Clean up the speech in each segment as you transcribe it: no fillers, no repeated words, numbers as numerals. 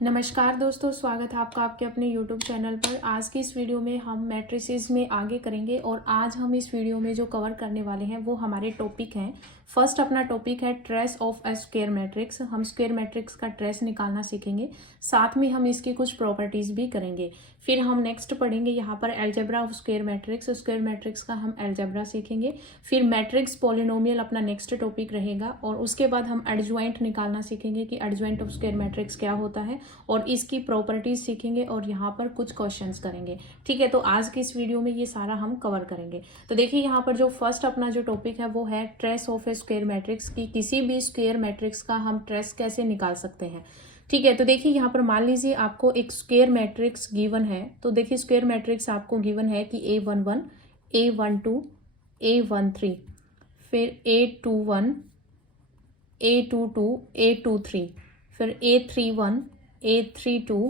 नमस्कार दोस्तों, स्वागत है आपका आपके अपने YouTube चैनल पर। आज की इस वीडियो में हम मैट्रिसेस में आगे करेंगे और आज हम इस वीडियो में जो कवर करने वाले हैं वो हमारे टॉपिक हैं। फर्स्ट अपना टॉपिक है trace of a square matrix. हम स्क्वायर मैट्रिक्स का ट्रेस निकालना सीखेंगे, साथ में हम इसकी कुछ प्रॉपर्टीज भी करेंगे। फिर हम नेक्स्ट पढ़ेंगे यहाँ पर algebra of square matrix. Square matrix का हम अलजेब्रा सीखेंगे। फिर मैट्रिक्स पॉलिनोमियल अपना नेक्स्ट टॉपिक रहेगा और उसके बाद हम एडजॉइंट निकालना सीखेंगे कि एडजॉइंट ऑफ स्क्वायर मैट्रिक्स क्या होता है और इसकी प्रॉपर्टीज सीखेंगे और यहाँ पर कुछ क्वेश्चंस करेंगे। ठीक है, तो आज की इस वीडियो में ये सारा हम कवर करेंगे। तो देखिए यहाँ पर जो फर्स्ट अपना जो टॉपिक है वो है trace of A square matrix की किसी भी स्क्वायर मैट्रिक्स का हम ट्रेस कैसे निकाल सकते हैं। ठीक है, तो देखिए यहाँ पर मान लीजिए आपको एक स्क्वायर मैट्रिक्स गिवन है। तो देखिए स्क्वायर मैट्रिक्स आपको गिवन है कि A11, A12, A13, फिर A21, A22, A23, फिर A31, A32,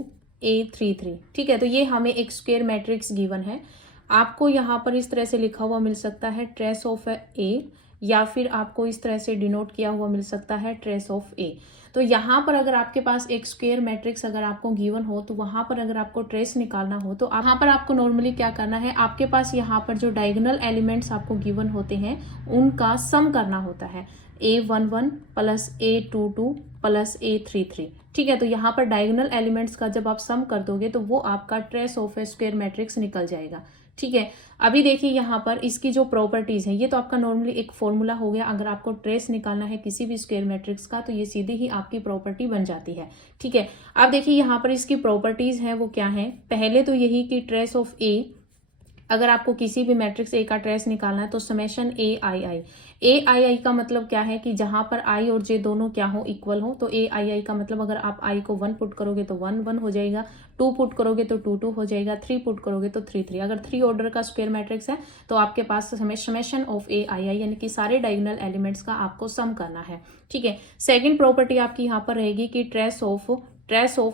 A33। ठीक है, तो ये हमें एक स्क्वायर मैट्रिक्स गिवन है। आपको यहाँ पर इस तरह से लिखा हुआ मिल सकता है ट्रेस ऑफ ए, या फिर आपको इस तरह से डिनोट किया हुआ मिल सकता है ट्रेस ऑफ ए। तो यहाँ पर अगर आपके पास एक स्क्वायर मैट्रिक्स अगर आपको गिवन हो तो वहां पर अगर आपको ट्रेस निकालना हो तो यहाँ पर आपको नॉर्मली क्या करना है, आपके पास यहाँ पर जो डायगोनल एलिमेंट्स आपको गिवन होते हैं उनका सम करना होता है। A11 plus A22 plus A33। ठीक है, तो यहाँ पर डायगोनल एलिमेंट्स का जब आप सम कर दोगे तो वो आपका trace of A square matrix निकल जाएगा। ठीक है, अभी देखिए यहाँ पर इसकी जो प्रॉपर्टीज है, ये तो आपका नॉर्मली एक फॉर्मूला हो गया। अगर आपको ट्रेस निकालना है किसी भी स्क्वायर मैट्रिक्स का तो ये सीधी ही आपकी प्रॉपर्टी बन जाती है। ठीक है, अब देखिए यहाँ पर इसकी प्रॉपर्टीज है वो क्या है। पहले तो यही कि ट्रेस ऑफ ए, अगर आपको किसी भी मैट्रिक्स ए का ट्रेस निकालना है तो समेशन ए आई आई का मतलब क्या है कि जहां पर आई और जे दोनों क्या हो, इक्वल हो। तो A का मतलब अगर आप आई को 1 पुट करोगे तो 1 1 हो जाएगा, 2 पुट करोगे तो 2 2 हो जाएगा, 3 पुट करोगे तो 3 3। अगर 3 ऑर्डर का स्क्वायर मैट्रिक्स है तो आपके पास समेशन ऑफ A यानी कि सारे डायगोनल एलिमेंट्स का आपको सम करना है। ठीक है, सेकेंड प्रॉपर्टी आपकी यहाँ पर रहेगी कि ट्रेस ऑफ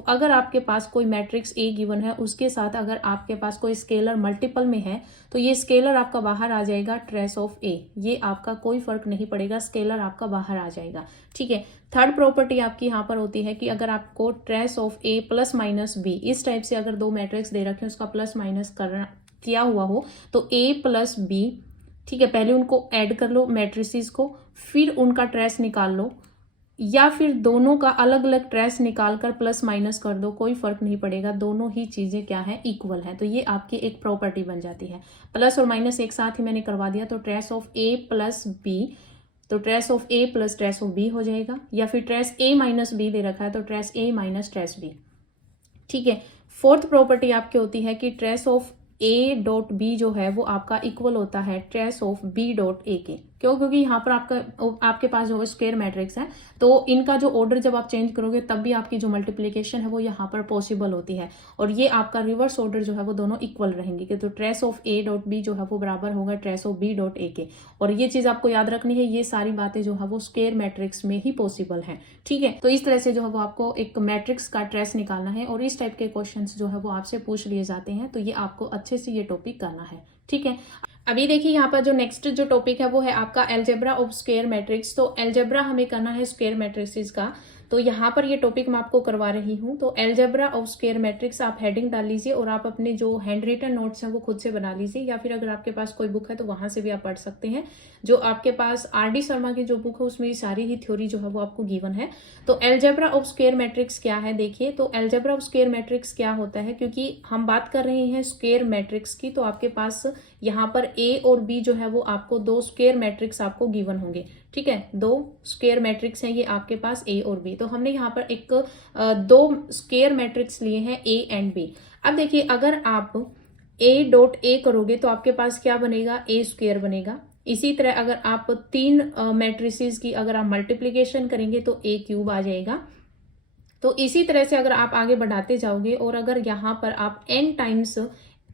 अगर आपके पास कोई मैट्रिक्स ए गिवन है उसके साथ अगर आपके पास कोई स्केलर मल्टीपल में है तो ये स्केलर आपका बाहर आ जाएगा ट्रेस ऑफ ए। ये आपका कोई फर्क नहीं पड़ेगा, स्केलर आपका बाहर आ जाएगा। ठीक है, थर्ड प्रॉपर्टी आपकी यहाँ पर होती है कि अगर आपको trace of A plus minus B, इस टाइप से अगर दो मैट्रिक्स दे रखे हैं उसका प्लस माइनस करना किया हुआ हो तो ए प्लस बी, ठीक है, पहले उनको ऐड कर लो मैट्रिसेस को, फिर उनका ट्रेस निकाल लो, या फिर दोनों का अलग अलग ट्रेस निकालकर प्लस माइनस कर दो, कोई फर्क नहीं पड़ेगा, दोनों ही चीजें क्या है, इक्वल है। तो ये आपकी एक प्रॉपर्टी बन जाती है। प्लस और माइनस एक साथ ही मैंने करवा दिया, तो trace of A plus B, तो trace of A plus trace of B हो जाएगा, या फिर ट्रेस ए माइनस बी दे रखा है तो trace A minus trace B. ठीक है, फोर्थ प्रॉपर्टी आपकी होती है कि trace of A dot B जो है वो आपका इक्वल होता है trace of B dot A के। क्यों? क्योंकि यहाँ पर आपके पास जो स्क्वायर मैट्रिक्स है तो इनका जो ऑर्डर जब आप चेंज करोगे तब भी आपकी जो मल्टीप्लिकेशन है वो यहाँ पर पॉसिबल होती है, और ये आपका रिवर्स ऑर्डर जो है वो दोनों इक्वल रहेंगे कि तो trace of A dot B जो है वो बराबर होगा trace of B dot A के। और ये चीज आपको याद रखनी है, ये सारी बातें जो है वो स्क्वायर मैट्रिक्स में ही पॉसिबल है। ठीक है, तो इस तरह से जो है वो आपको एक मैट्रिक्स का ट्रेस निकालना है और इस टाइप के क्वेश्चन जो है वो आपसे पूछ लिए जाते हैं, तो ये आपको अच्छे से ये टॉपिक करना है। ठीक है, अभी देखिए यहाँ पर जो नेक्स्ट जो टॉपिक है वो है आपका अलजेब्रा ऑफ स्क्वायर मैट्रिक्स। तो अलजेब्रा हमें करना है स्क्वायर मैट्रिक्स का, तो यहाँ पर ये टॉपिक मैं आपको करवा रही हूँ। तो अलजेब्रा ऑफ स्क्वायर मैट्रिक्स आप हेडिंग डाल लीजिए और आप अपने जो हैंड रिटन नोट्स हैं वो खुद से बना लीजिए, या फिर अगर आपके पास कोई बुक है तो वहां से भी आप पढ़ सकते हैं। जो आपके पास RD शर्मा की जो बुक है उसमें सारी ही थ्योरी जो है वो आपको गिवन है। तो अलजेब्रा ऑफ स्क्वायर मैट्रिक्स क्या है, देखिए तो अलजेब्रा ऑफ स्क्वायर मैट्रिक्स क्या होता है, क्योंकि हम बात कर रहे हैं स्क्वायर मैट्रिक्स की, तो आपके पास यहाँ पर ए और बी जो है वो आपको दो स्क्वायर मैट्रिक्स आपको गिवन होंगे। ठीक है, दो स्क्वायर मैट्रिक्स हैं ये आपके पास ए और बी। तो हमने यहाँ पर एक दो स्क्वायर मैट्रिक्स लिए हैं ए एंड बी। अब देखिए अगर आप ए डॉट ए करोगे तो आपके पास क्या बनेगा, ए स्क्वायर बनेगा। इसी तरह अगर आप तीन मैट्रिसेस की अगर आप मल्टीप्लीकेशन करेंगे तो ए क्यूब आ जाएगा। तो इसी तरह से अगर आप आगे बढ़ाते जाओगे और अगर यहाँ पर आप n टाइम्स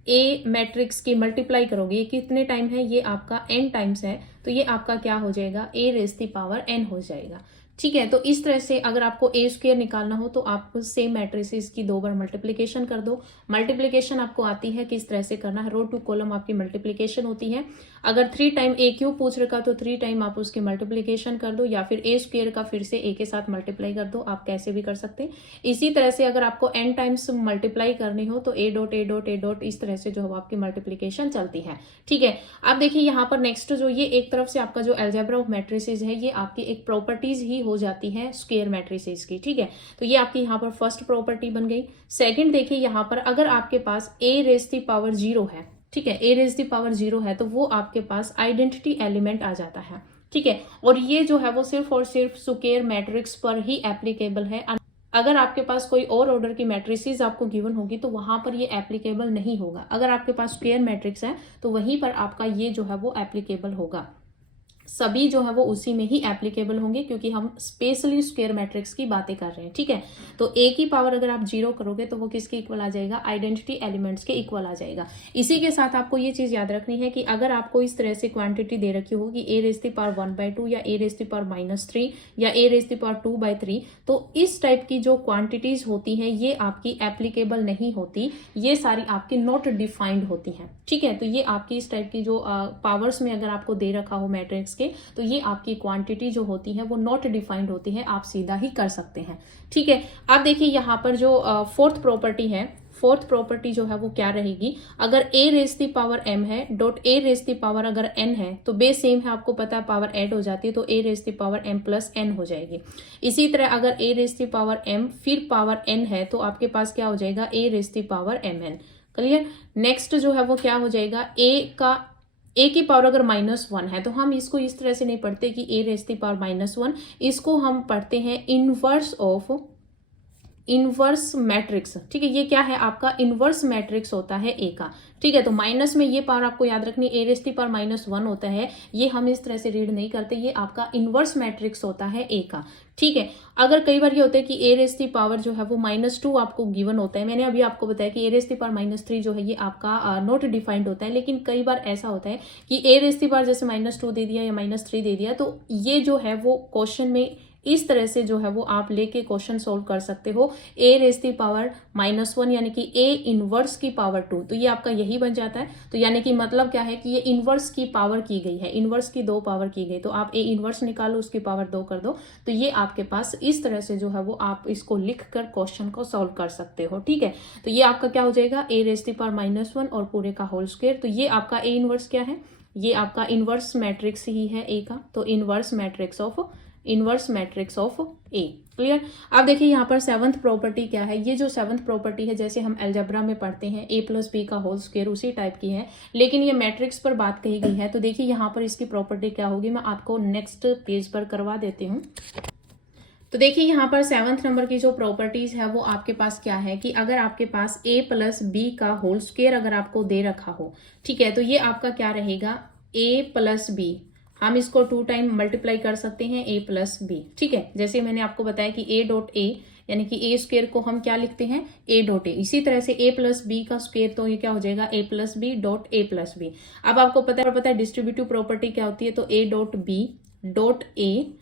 ए मैट्रिक्स की मल्टीप्लाई करोगे, ये कितने टाइम है, ये आपका n टाइम्स है, तो ये आपका क्या हो जाएगा, a raise the power n हो जाएगा। ठीक है। तो इस तरह से अगर आपको ए स्क्वायर निकालना हो तो आप सेम मैट्रिसेस की 2 बार मल्टीप्लिकेशन कर दो। मल्टीप्लिकेशन आपको आती है किस तरह से करना है, रो टू कॉलम आपकी मल्टीप्लिकेशन होती है। अगर 3 टाइम ए क्यूब पूछ रखा तो 3 टाइम आप उसकी मल्टीप्लिकेशन कर दो, या फिर ए स्क्वायर का फिर से ए के साथ मल्टीप्लाई कर दो, आप कैसे भी कर सकते हैं। इसी तरह से अगर आपको n टाइम्स मल्टीप्लाई करनी हो तो ए dot A dot A dot इस तरह से जो है आपकी मल्टीप्लिकेशन चलती है। ठीक है। अब देखिए यहाँ पर नेक्स्ट जो ये एक तरफ से आपका जो अलजेब्रा ऑफ मैट्रिसेस है, ये आपकी एक प्रॉपर्टीज ही हो जाती है स्क्वायर मैट्रिसेस की। ठीक है। तो ये आपकी यहाँ पर फर्स्ट प्रॉपर्टी बन गई। सेकंड देखिए यहाँ पर अगर आपके पास a रेज़ दी पावर 0 है, ठीक है, a रेज़ दी पावर 0 है तो वो आपके पास आइडेंटिटी एलिमेंट आ जाता है। ठीक है। और ये जो है वो सिर्फ और सिर्फ स्क्वायर मैट्रिक्स पर ही एप्लीकेबल है। अगर आपके पास कोई और ऑर्डर की मैट्रिसेस आपको गिवन होगी तो वहां पर ये एप्लीकेबल नहीं होगा। अगर आपके पास स्क्वायर मैट्रिक्स है तो वहीं पर आपका ये जो है वो एप्लीकेबल होगा। सभी जो है वो उसी में ही एप्लीकेबल होंगे क्योंकि हम स्पेशली स्क्वायर मैट्रिक्स की बातें कर रहे हैं। ठीक है। तो ए की पावर अगर आप 0 करोगे तो वो किसके इक्वल आ जाएगा, आइडेंटिटी एलिमेंट्स के इक्वल आ जाएगा। इसी के साथ आपको ये चीज याद रखनी है कि अगर आपको इस तरह से क्वांटिटी दे रखी होगी ए रेज़ दी पावर 1/2 या ए रेज़ दी पावर -3 या ए रेज़ दी पावर 2/3, तो इस टाइप की जो क्वांटिटीज होती हैं ये आपकी एप्लीकेबल नहीं होती, ये सारी आपकी नॉट डिफाइंड होती हैं। ठीक है। तो ये आपकी इस टाइप की जो पावर्स में अगर आपको दे रखा हो मैट्रिक्स के, तो ये आपकी क्वांटिटी जो होती है वो नॉट डिफाइंड होती है, आप सीधा ही कर सकते हैं। ठीक है। अब देखिए यहाँ पर जो फोर्थ प्रॉपर्टी है, फोर्थ प्रॉपर्टी जो है वो क्या रहेगी, अगर a raise the power m है dot a raise the power अगर n है तो बेस सेम है, आपको पता है पावर ऐड हो जाती है तो a raise the power m plus n हो जाएगी। इसी तरह अगर a raise the power m फिर पावर n है तो आपके पास क्या हो जाएगा, a raise the power mn। Clear. Next जो है वो क्या हो जाएगा, a की पावर अगर -1 है तो हम इसको इस तरह से नहीं पढ़ते कि a रेज़ दी पावर -1, इसको हम पढ़ते हैं इनवर्स ऑफ इनवर्स मैट्रिक्स। ठीक है। ये क्या है, आपका इनवर्स मैट्रिक्स होता है ए का। ठीक है। तो माइनस में ये पावर आपको याद रखनी, ए रेज़ दी पावर -1 होता है, ये हम इस तरह से रीड नहीं करते, ये आपका इनवर्स मैट्रिक्स होता है ए का। ठीक है। अगर कई बार ये होता है कि ए रेज़ दी पावर जो है वो -2 आपको गिवन होता है, मैंने अभी आपको बताया कि ए रेज़ दी पावर -3 जो है ये आपका नॉट डिफाइंड होता है, लेकिन कई बार ऐसा होता है कि ए रेज़ दी पावर जैसे -2 दे दिया या -3 दे दिया, तो ये जो है वो क्वेश्चन में इस तरह से जो है वो आप लेके क्वेश्चन सोल्व कर सकते हो, ए रेज़ दी पावर -1 यानी कि ए इनवर्स की पावर 2, तो ये आपका यही बन जाता है। तो यानी कि मतलब क्या है कि ये इनवर्स की पावर की गई है, इनवर्स की 2 पावर की गई, तो आप ए इनवर्स निकालो, उसकी पावर 2 कर दो, तो ये आपके पास इस तरह से जो है वो आप इसको लिख कर क्वेश्चन को सोल्व कर सकते हो। ठीक है। तो ये आपका क्या हो जाएगा, ए रेज़ दी पावर -1 और पूरे का होल स्क्वायर। तो ये आपका ए इनवर्स क्या है, ये आपका इनवर्स मैट्रिक्स ही है ए का, तो inverse matrix of A. Clear. अब देखिए यहाँ पर सेवंथ प्रॉपर्टी क्या है, ये जो सेवंथ प्रॉपर्टी है जैसे हम अलजेब्रा में पढ़ते हैं a प्लस बी का होल स्क्वायर उसी टाइप की है, लेकिन ये मैट्रिक्स पर बात कही गई है। तो देखिए यहाँ पर इसकी प्रॉपर्टी क्या होगी, मैं आपको नेक्स्ट पेज पर करवा देती हूँ। तो देखिए यहाँ पर 7th नंबर की जो प्रॉपर्टीज है वो आपके पास क्या है कि अगर आपके पास a प्लस बी का होल स्क्वायर अगर आपको दे रखा हो, ठीक है, तो ये आपका क्या रहेगा, a प्लस बी, हम इसको 2 टाइम मल्टीप्लाई कर सकते हैं a प्लस बी। ठीक है। जैसे मैंने आपको बताया कि a डॉट ए यानी कि a स्क्वायर को हम क्या लिखते हैं, a डॉट ए, इसी तरह से a प्लस बी का स्क्वायर तो ये क्या हो जाएगा, a plus B dot A plus B. अब आपको पता है डिस्ट्रीब्यूटिव प्रॉपर्टी क्या होती है, तो a dot B dot A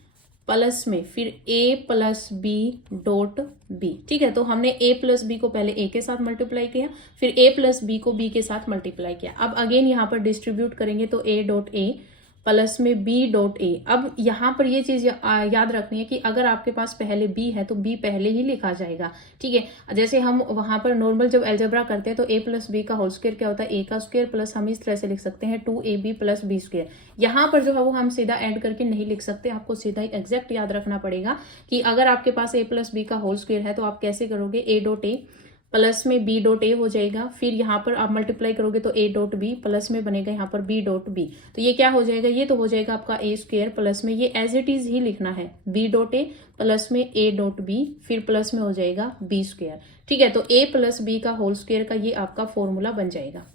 plus में फिर a plus B dot B. ठीक है। तो हमने a प्लस बी को पहले a के साथ मल्टीप्लाई किया, फिर a प्लस बी को b के साथ मल्टीप्लाई किया। अब अगेन यहाँ पर डिस्ट्रीब्यूट करेंगे तो a डॉट ए प्लस में b डॉट ए। अब यहाँ पर ये चीज याद रखनी है कि अगर आपके पास पहले b है तो b पहले ही लिखा जाएगा। ठीक है। जैसे हम वहां पर नॉर्मल जब अलजेब्रा करते हैं तो a प्लस बी का होल स्क्वायर क्या होता है, a का स्क्वायर प्लस हम इस तरह से लिख सकते हैं 2ab प्लस बी स्क्वायर। यहाँ पर जो है वो हम सीधा ऐड करके नहीं लिख सकते, आपको सीधा ही एग्जैक्ट याद रखना पड़ेगा कि अगर आपके पास a प्लस बी का होल स्क्वायर है तो आप कैसे करोगे, a डॉट ए प्लस में b डॉट ए हो जाएगा, फिर यहाँ पर आप मल्टीप्लाई करोगे तो a डॉट बी प्लस में बनेगा यहाँ पर b डॉट बी। तो ये क्या हो जाएगा, ये तो हो जाएगा आपका a स्क्वायर प्लस में, ये एज इट इज ही लिखना है b डॉट ए प्लस में a डॉट बी फिर प्लस में हो जाएगा b स्क्वायर। ठीक है। तो a प्लस बी का होल स्क्वायर का ये आपका फॉर्मूला बन जाएगा।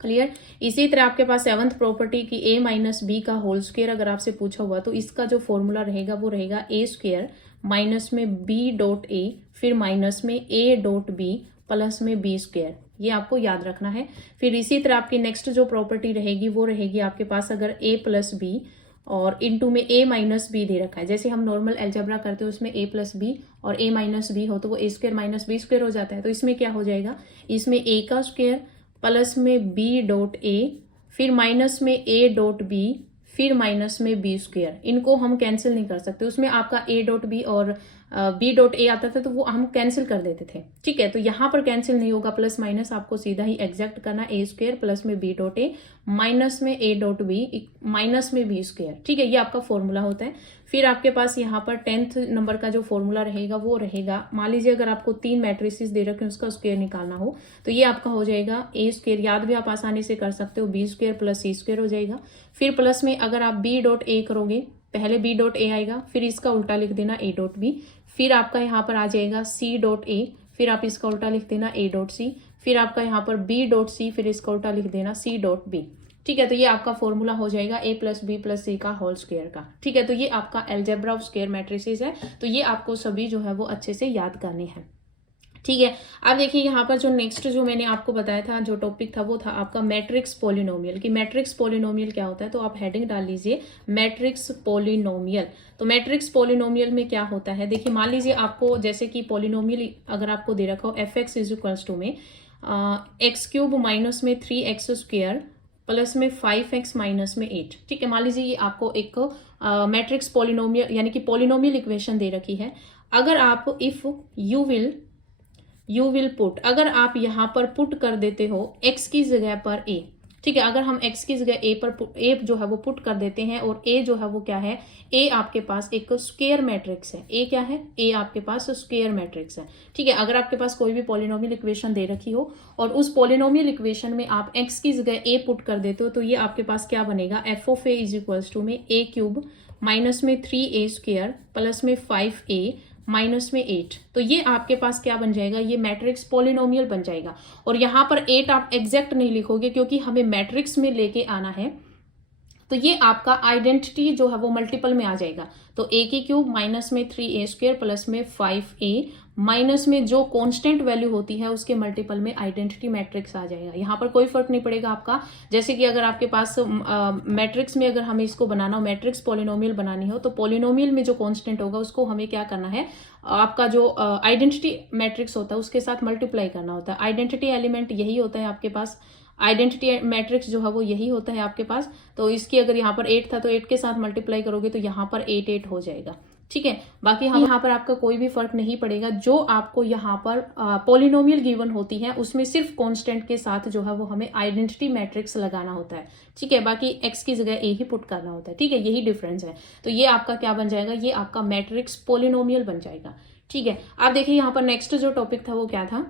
क्लियर। इसी तरह आपके पास 7th प्रॉपर्टी की a माइनस बी का होल स्क्वायर अगर आपसे पूछा हुआ तो इसका जो फॉर्मूला रहेगा वो रहेगा a स्क्वायर माइनस में b डॉट ए फिर माइनस में a डॉट बी प्लस में b स्क्वायर, ये आपको याद रखना है। फिर इसी तरह आपकी नेक्स्ट जो प्रॉपर्टी रहेगी वो रहेगी आपके पास अगर a प्लस बी और इनटू में a माइनस बी दे रखा है। जैसे हम नॉर्मल अलजेब्रा करते हैं उसमें a प्लस बी और a माइनस बी हो तो वो a square minus B square हो जाता है। तो इसमें क्या हो जाएगा, इसमें a का स्क्वायर प्लस में b डॉट a, फिर माइनस में a डॉट b, फिर माइनस में बी स्क्वायर। इनको हम कैंसिल नहीं कर सकते, उसमें आपका a डॉट बी और b डॉट a आता था तो वो हम कैंसिल कर देते थे। ठीक है, तो यहाँ पर कैंसिल नहीं होगा, प्लस माइनस आपको सीधा ही एग्जैक्ट करना, a स्क्वायर प्लस में b डॉट a माइनस में a डॉट b माइनस में b स्क्वायर। ठीक है, ये आपका फॉर्मूला होता है। फिर आपके पास यहाँ पर 10th नंबर का जो फॉर्मूला रहेगा वो रहेगा, मान लीजिए अगर आपको 3 मैट्रिसेस दे रखे हैं उसका स्क्वायर निकालना हो तो ये आपका हो जाएगा a स्क्वायर, याद भी आप आसानी से कर सकते हो, b square plus c square हो जाएगा। फिर प्लस में अगर आप b डॉट a करोगे, पहले b डॉट a आएगा, फिर इसका उल्टा लिख देना a डॉट b, फिर आपका यहाँ पर आ जाएगा c डॉट a, फिर आप इसका उल्टा लिख देना a डॉट c, फिर आपका यहाँ पर b डॉट c, फिर इसका उल्टा लिख देना c डॉट b। ठीक है, तो ये आपका फॉर्मूला हो जाएगा a प्लस बी प्लस सी का होल स्क्वायर का। ठीक है, तो ये आपका अलजेब्रा ऑफ स्क्वायर मैट्रिसेस है, तो ये आपको सभी जो है वो अच्छे से याद करने हैं। ठीक है, अब देखिए यहाँ पर जो नेक्स्ट जो मैंने आपको बताया था जो टॉपिक था वो था आपका मैट्रिक्स पॉलिनोमियल की। मैट्रिक्स पॉलिनोमियल क्या होता है, तो आप हेडिंग डाल लीजिए मैट्रिक्स पॉलिनोमियल। तो मैट्रिक्स पॉलिनोमियल में क्या होता है, देखिए मान लीजिए आपको जैसे कि पॉलिनोमियल अगर आपको दे रखा हो F X is equals to में एक्स क्यूब माइनस में 3x स्क्वायर प्लस में 5x माइनस में 8। ठीक है, मान लीजिए ये आपको एक मैट्रिक्स पॉलिनोमियल यानी कि पॉलिनोमियल इक्वेशन दे रखी है। अगर आप इफ यू विल पुट, अगर आप यहाँ पर पुट कर देते हो x की जगह पर a, ठीक है, अगर हम x की जगह a जो है वो पुट कर देते हैं और a जो है वो क्या है, a आपके पास एक स्क्वायर मैट्रिक्स है। a क्या है, a आपके पास स्क्वायर मैट्रिक्स है। ठीक है, अगर आपके पास कोई भी पॉलिनोमियल इक्वेशन दे रखी हो और उस पॉलिनोमियल इक्वेशन में आप x की जगह a पुट कर देते हो तो ये आपके पास क्या बनेगा, F of a is equals to में a क्यूब माइनस में 3a स्क्वायर प्लस में 5a माइनस में 8। तो ये आपके पास क्या बन जाएगा, ये मैट्रिक्स पॉलिनोमियल बन जाएगा। और यहाँ पर 8 आप एग्जैक्ट नहीं लिखोगे क्योंकि हमें मैट्रिक्स में लेके आना है, तो ये आपका आइडेंटिटी जो है वो मल्टीपल में आ जाएगा। तो a की क्यूब माइनस में 3a स्क्वायर प्लस में 5a माइनस में जो कांस्टेंट वैल्यू होती है उसके मल्टीपल में आइडेंटिटी मैट्रिक्स आ जाएगा। यहाँ पर कोई फर्क नहीं पड़ेगा आपका, जैसे कि अगर आपके पास मैट्रिक्स में अगर हमें इसको बनाना हो, मैट्रिक्स पॉलिनोमियल बनानी हो, तो पॉलिनोमियल में जो कांस्टेंट होगा उसको हमें क्या करना है, आपका जो आइडेंटिटी मैट्रिक्स होता है उसके साथ मल्टीप्लाई करना होता है। आइडेंटिटी एलिमेंट यही होता है आपके पास, आइडेंटिटी मैट्रिक्स जो है वो यही होता है आपके पास। तो इसकी अगर यहाँ पर 8 था तो 8 के साथ मल्टीप्लाई करोगे तो यहाँ पर 8 हो जाएगा। ठीक है, बाकी यहाँ पर आपका कोई भी फर्क नहीं पड़ेगा। जो आपको यहाँ पर पॉलिनोमियल गिवन होती है उसमें सिर्फ कांस्टेंट के साथ जो है वो हमें आइडेंटिटी मैट्रिक्स लगाना होता है। ठीक है, बाकी x की जगह a ही पुट करना होता है। ठीक है, यही डिफरेंस है। तो ये आपका क्या बन जाएगा, ये आपका मैट्रिक्स पॉलिनोमियल बन जाएगा। ठीक है, आप देखिए यहाँ पर नेक्स्ट जो टॉपिक था वो क्या था।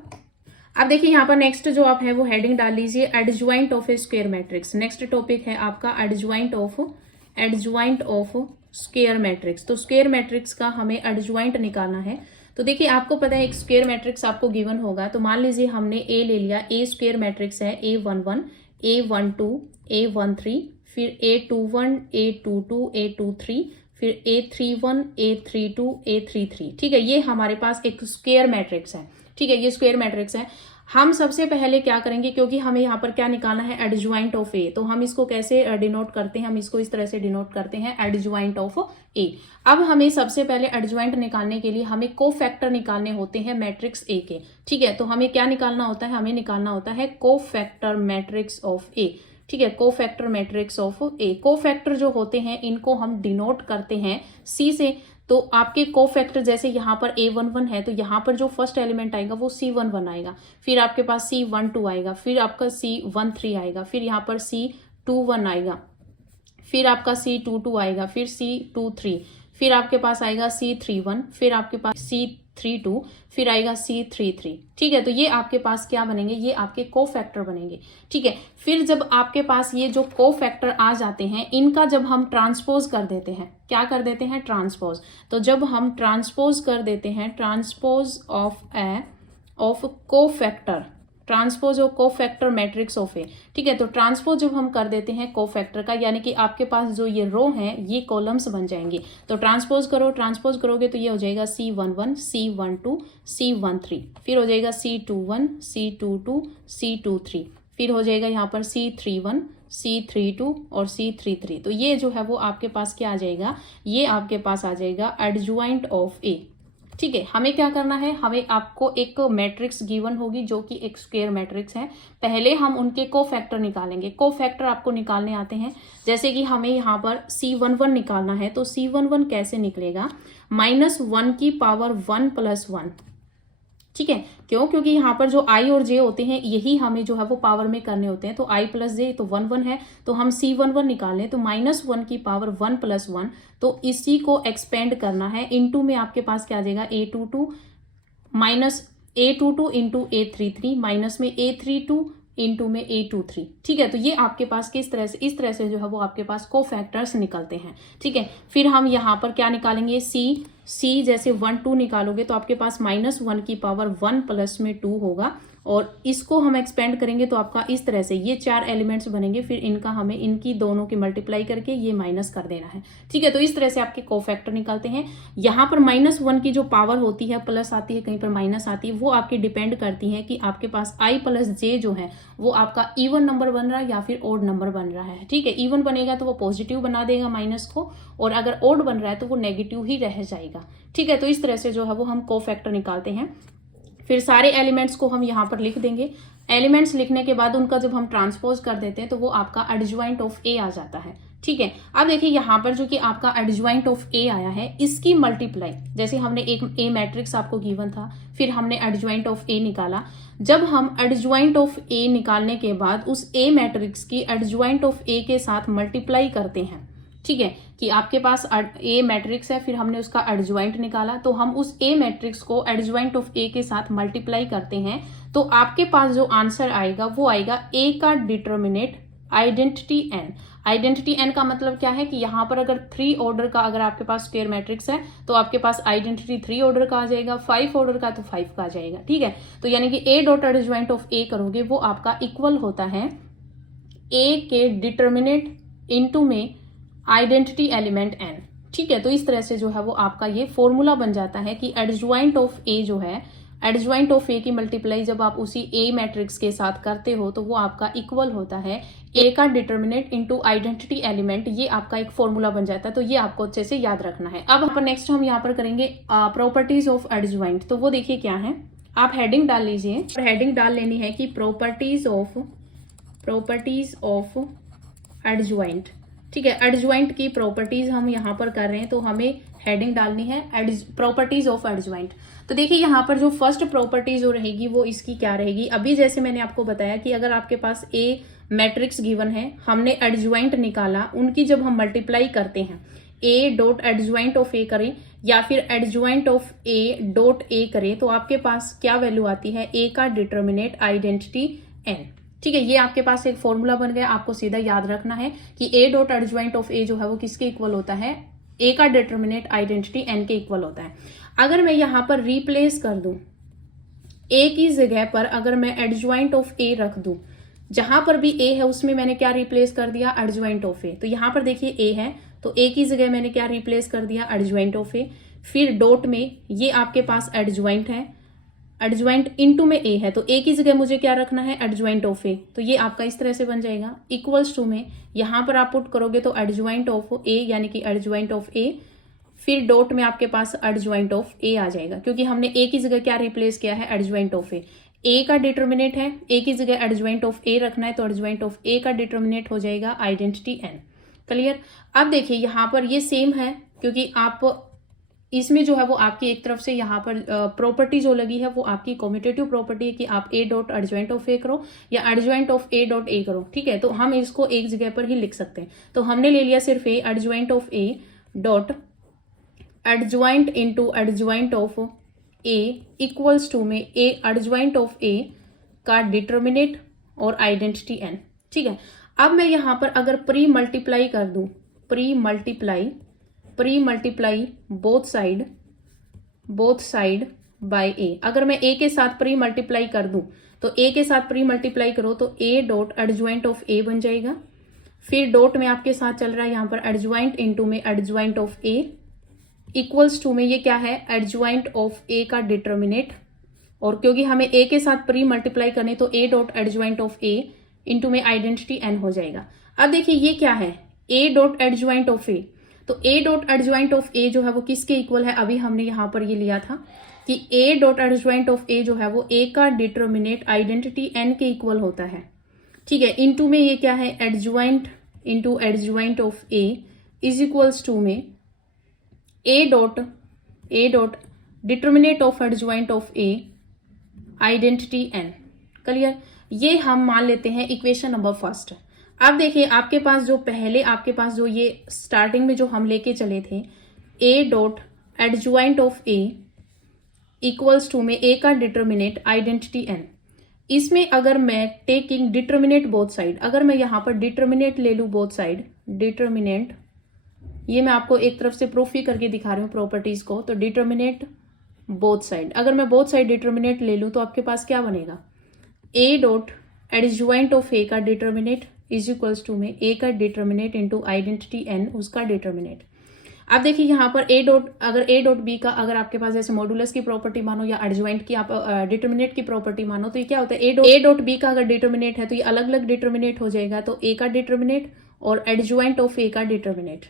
अब देखिए यहाँ पर नेक्स्ट जो आप है वो हेडिंग डाल लीजिए adjoint of A square matrix. Next topic है आपका एडज्वाइंट ऑफ स्क्वायर मैट्रिक्स। तो स्क्वायर मैट्रिक्स का हमें एडज्वाइंट निकालना है। तो देखिए आपको पता है एक स्क्वायर मैट्रिक्स आपको गिवन होगा, तो मान लीजिए हमने ए ले लिया, ए स्क्वायर मैट्रिक्स है A11 A12 A13, फिर A21 A22 A23, फिर A31 A32 A33। ठीक है, ये हमारे पास एक स्क्वायर मैट्रिक्स है। ठीक है, ये स्क्वायर मैट्रिक्स है। हम सबसे पहले क्या करेंगे, क्योंकि हमें यहाँ पर क्या निकालना है, एडज्वाइंट ऑफ ए, तो हम इसको कैसे डिनोट करते हैं, हम इसको इस तरह से डिनोट करते हैं एडज्वाइंट ऑफ ए। अब हमें सबसे पहले एडज्वाइंट निकालने के लिए हमें कोफैक्टर निकालने होते हैं मैट्रिक्स ए के। ठीक है, तो हमें क्या निकालना होता है, हमें निकालना होता है कोफैक्टर मैट्रिक्स ऑफ ए। ठीक है, cofactor matrix of A. Cofactor जो होते हैं इनको हम डिनोट करते हैं सी से। तो आपके कोफैक्टर जैसे यहाँ पर A11 है तो यहाँ पर जो फर्स्ट एलिमेंट आएगा वो C11 आएगा, फिर आपके पास C12 आएगा, फिर आपका C13 आएगा, फिर यहाँ पर C21 आएगा, फिर आपका C22 आएगा, फिर C23, फिर आपके पास आएगा C31, फिर आपके पास C32, फिर आएगा C33। ठीक है, तो ये आपके पास क्या बनेंगे, ये आपके कोफैक्टर बनेंगे। ठीक है, फिर जब आपके पास ये जो कोफैक्टर आ जाते हैं इनका जब हम ट्रांसपोज कर देते हैं, क्या कर देते हैं, ट्रांसपोज। तो जब हम ट्रांसपोज कर देते हैं, transpose of cofactor, transpose of cofactor matrix of A. ठीक है, तो ट्रांसपोज जब हम कर देते हैं कोफैक्टर का, यानी कि आपके पास जो ये रो हैं ये कॉलम्स बन जाएंगे। तो ट्रांसपोज करोगे तो ये हो जाएगा C11 C12 C13, फिर हो जाएगा C21 C22 C23, फिर हो जाएगा यहाँ पर C31 C32 और C33। तो ये जो है वो आपके पास क्या आ जाएगा, ये आपके पास आ जाएगा एडज्वाइंट ऑफ ए। ठीक है, हमें क्या करना है, हमें आपको एक मैट्रिक्स गिवन होगी जो कि एक स्क्वायर मैट्रिक्स है। पहले हम उनके कोफैक्टर निकालेंगे। कोफैक्टर आपको निकालने आते हैं, जैसे कि हमें यहाँ पर C11 निकालना है। तो C11 कैसे निकलेगा, -1 की पावर 1 + 1। ठीक है, क्यों, क्योंकि यहाँ पर जो i और j होते हैं यही हमें जो है वो पावर में करने होते हैं। तो i + j तो 1 1 है, तो हम C11 निकालें तो -1 की पावर 1 + 1। तो इसी को एक्सपेंड करना है, इनटू में आपके पास क्या आ जाएगा, A22 -A22 into A33 minus में A32 इंटू में A23। ठीक है, तो ये आपके पास किस तरह से, इस तरह से जो है वो आपके पास कोफैक्टर्स निकलते हैं। ठीक है, फिर हम यहाँ पर क्या निकालेंगे, C जैसे 1 2 निकालोगे तो आपके पास -1 की पावर 1 + में 2 होगा, और इसको हम एक्सपेंड करेंगे तो आपका इस तरह से ये 4 एलिमेंट्स बनेंगे। फिर इनका हमें इनकी दोनों की मल्टीप्लाई करके ये माइनस कर देना है। ठीक है, तो इस तरह से आपके कोफैक्टर निकलते हैं। यहाँ पर -1 की जो पावर होती है, प्लस आती है, कहीं पर माइनस आती है, वो आपकी डिपेंड करती है कि आपके पास i + j जो है वो आपका इवन नंबर बन रहा है या फिर ओड नंबर बन रहा है। ठीक है, इवन बनेगा तो वो पॉजिटिव बना देगा माइनस को, और अगर ओड बन रहा है तो वो नेगेटिव ही रह जाएगा। ठीक है, तो इस तरह से जो है वो हम कोफैक्टर निकालते हैं। फिर सारे एलिमेंट्स को हम यहाँ पर लिख देंगे। एलिमेंट्स लिखने के बाद उनका जब हम ट्रांसपोज कर देते हैं तो वो आपका एडज्वाइंट ऑफ ए आ जाता है। ठीक है, अब देखिए यहाँ पर जो कि आपका एडज्वाइंट ऑफ ए आया है, इसकी मल्टीप्लाई, जैसे हमने एक ए मैट्रिक्स आपको गिवन था, फिर हमने एडज्वाइंट ऑफ ए निकाला। जब हम एडज्वाइंट ऑफ ए निकालने के बाद उस ए मैट्रिक्स की एडज्वाइंट ऑफ ए के साथ मल्टीप्लाई करते हैं, ठीक है, कि आपके पास ए मैट्रिक्स है, फिर हमने उसका एडज्वाइंट निकाला, तो हम उस ए मैट्रिक्स को एडज्वाइंट ऑफ ए के साथ मल्टीप्लाई करते हैं, तो आपके पास जो आंसर आएगा वो आएगा ए का determinant identity N. Identity N का मतलब क्या है कि यहाँ पर अगर 3 ऑर्डर का अगर आपके पास स्क्वायर मैट्रिक्स है तो आपके पास आइडेंटिटी 3 ऑर्डर का आ जाएगा, 5 ऑर्डर का तो 5 का आ जाएगा। ठीक है, तो यानी कि ए डॉट एडज्वाइंट ऑफ ए करोगे वो आपका इक्वल होता है ए के डिटर्मिनेट इनटू में आइडेंटिटी एलिमेंट एन। ठीक है, तो इस तरह से जो है वो आपका ये फॉर्मूला बन जाता है कि एडज्वाइंट ऑफ ए जो है, एडज्वाइंट ऑफ ए की मल्टीप्लाई जब आप उसी ए मैट्रिक्स के साथ करते हो तो वो आपका इक्वल होता है ए का डिटर्मिनेट इनटू आइडेंटिटी एलिमेंट। ये आपका एक फॉर्मूला बन जाता है, तो ये आपको अच्छे से याद रखना है। अब नेक्स्ट हम यहाँ पर करेंगे प्रॉपर्टीज ऑफ एडज्वाइंट। तो वो देखिए क्या है, आप हेडिंग डाल लीजिए, हेडिंग डाल लेनी है कि प्रॉपर्टीज ऑफ एडज्वाइंट। ठीक है, एडज्वाइंट की प्रॉपर्टीज हम यहाँ पर कर रहे हैं, तो हमें हेडिंग डालनी है प्रॉपर्टीज ऑफ एडज्वाइंट। तो देखिए यहाँ पर जो फर्स्ट प्रॉपर्टी जो रहेगी वो इसकी क्या रहेगी, अभी जैसे मैंने आपको बताया कि अगर आपके पास ए मैट्रिक्स गिवन है, हमने एडज्वाइंट निकाला, उनकी जब हम मल्टीप्लाई करते हैं, ए डॉट एडज्वाइंट ऑफ ए करें या फिर adjoint of A dot A करें, तो आपके पास क्या वैल्यू आती है, ए का डिटर्मिनेट आइडेंटिटी एन। ठीक है, ये आपके पास एक फॉर्मूला बन गया, आपको सीधा याद रखना है कि A dot adjoint of A जो है वो किसके इक्वल होता है, ए का डिटर्मिनेट आइडेंटिटी एन के इक्वल होता है। अगर मैं यहाँ पर रिप्लेस कर दूं, ए की जगह पर अगर मैं एडज्वाइंट ऑफ ए रख दूं, जहां पर भी ए है उसमें मैंने क्या रिप्लेस कर दिया, एडज्वाइंट ऑफ ए। तो यहाँ पर देखिए ए है, तो ए की जगह मैंने क्या रिप्लेस कर दिया, एडज्वाइंट ऑफ ए। फिर डॉट में ये आपके पास एडज्वाइंट है, एडज्वाइंट इनटू में ए है, तो ए की जगह मुझे क्या रखना है, एडज्वाइंट ऑफ ए। तो ये आपका इस तरह से बन जाएगा, इक्वल्स टू में यहाँ पर आप पुट करोगे तो एडज्वाइंट ऑफ ए यानी कि एडज्वाइंट ऑफ ए, फिर डॉट में आपके पास एडज्वाइंट ऑफ ए आ जाएगा, क्योंकि हमने ए की जगह क्या रिप्लेस किया है, एडज्वाइंट ऑफ ए। ए का डिटर्मिनेट है, ए की जगह एडज्वाइंट ऑफ ए रखना है, तो एडज्वाइंट ऑफ ए का डिटर्मिनेट हो जाएगा आइडेंटिटी एन। क्लियर। अब देखिए यहाँ पर ये सेम है, क्योंकि आप इसमें जो है वो आपकी एक तरफ से यहाँ पर प्रॉपर्टी जो लगी है वो आपकी कॉम्यूटेटिव प्रॉपर्टी है कि आप ए डॉट एडज्वाइंट ऑफ ए करो या adjoint of A dot A करो। ठीक है, तो हम इसको एक जगह पर ही लिख सकते हैं। तो हमने ले लिया सिर्फ A, adjoint of A dot adjoint into adjoint of A equals to में ए एडज्वाइंट ऑफ ए का डिटर्मिनेट और आइडेंटिटी एन। ठीक है, अब मैं यहाँ पर अगर प्री मल्टीप्लाई कर दूं, pre multiply both side by A, अगर मैं ए के साथ प्री मल्टीप्लाई कर दूं तो ए के साथ प्री मल्टीप्लाई करो तो ए डॉट एडज्वाइंट ऑफ ए बन जाएगा। फिर डॉट में आपके साथ चल रहा है यहाँ पर एडज्वाइंट इनटू में adjoint of A equals to में ये क्या है, एडज्वाइंट ऑफ ए का डिटर्मिनेट, और क्योंकि हमें ए के साथ प्री मल्टीप्लाई करने तो ए dot adjoint of A into में आइडेंटिटी एन हो जाएगा। अब देखिए ये क्या है, ए डॉट एडज्वाइंट ऑफ ए, तो ए डॉट एडज्वाइंट ऑफ ए जो है वो किसके इक्वल है, अभी हमने यहाँ पर ये लिया था कि A dot adjoint of A जो है वो ए का डिटर्मिनेट आइडेंटिटी एन के इक्वल होता है, ठीक है। इनटू में ये क्या है, adjoint into adjoint of A is equals to में A dot determinant of adjoint of A identity n. Clear, ये हम मान लेते हैं इक्वेशन नंबर फर्स्ट। अब देखिए आपके पास जो पहले आपके पास जो ये स्टार्टिंग में जो हम लेके चले थे, A dot adjoint of A equals to में ए का डिटर्मिनेट आइडेंटिटी एन। इसमें अगर मैं टेकिंग डिटर्मिनेट बोथ साइड, अगर मैं यहाँ पर डिटर्मिनेट ले लूँ बोथ साइड, डिटर्मिनेट, ये मैं आपको एक तरफ से प्रूफ ही करके दिखा रही हूँ प्रॉपर्टीज को, तो डिटर्मिनेट बोथ साइड, अगर मैं बोथ साइड डिटर्मिनेट ले लूँ तो आपके पास क्या बनेगा, ए डॉट एडज्वाइंट ऑफ ए का डिटर्मिनेट इज इक्वल्स टू में ए का डिटर्मिनेट इंटू आइडेंटिटी एन उसका डिटर्मिनेट। अब देखिए यहाँ पर ए डॉट, अगर ए डॉट बी का अगर आपके पास जैसे मॉडुलस की प्रॉपर्टी मानो या एडज्वाइंट की आप डिटर्मिनेट की प्रॉपर्टी मानो, तो ये क्या होता है, ए डॉट बी का अगर डिटर्मिनेट है तो ये अलग अलग डिटर्मिनेट हो जाएगा, तो ए का डिटर्मिनेट और एडज्वाइंट ऑफ ए का डिटर्मिनेट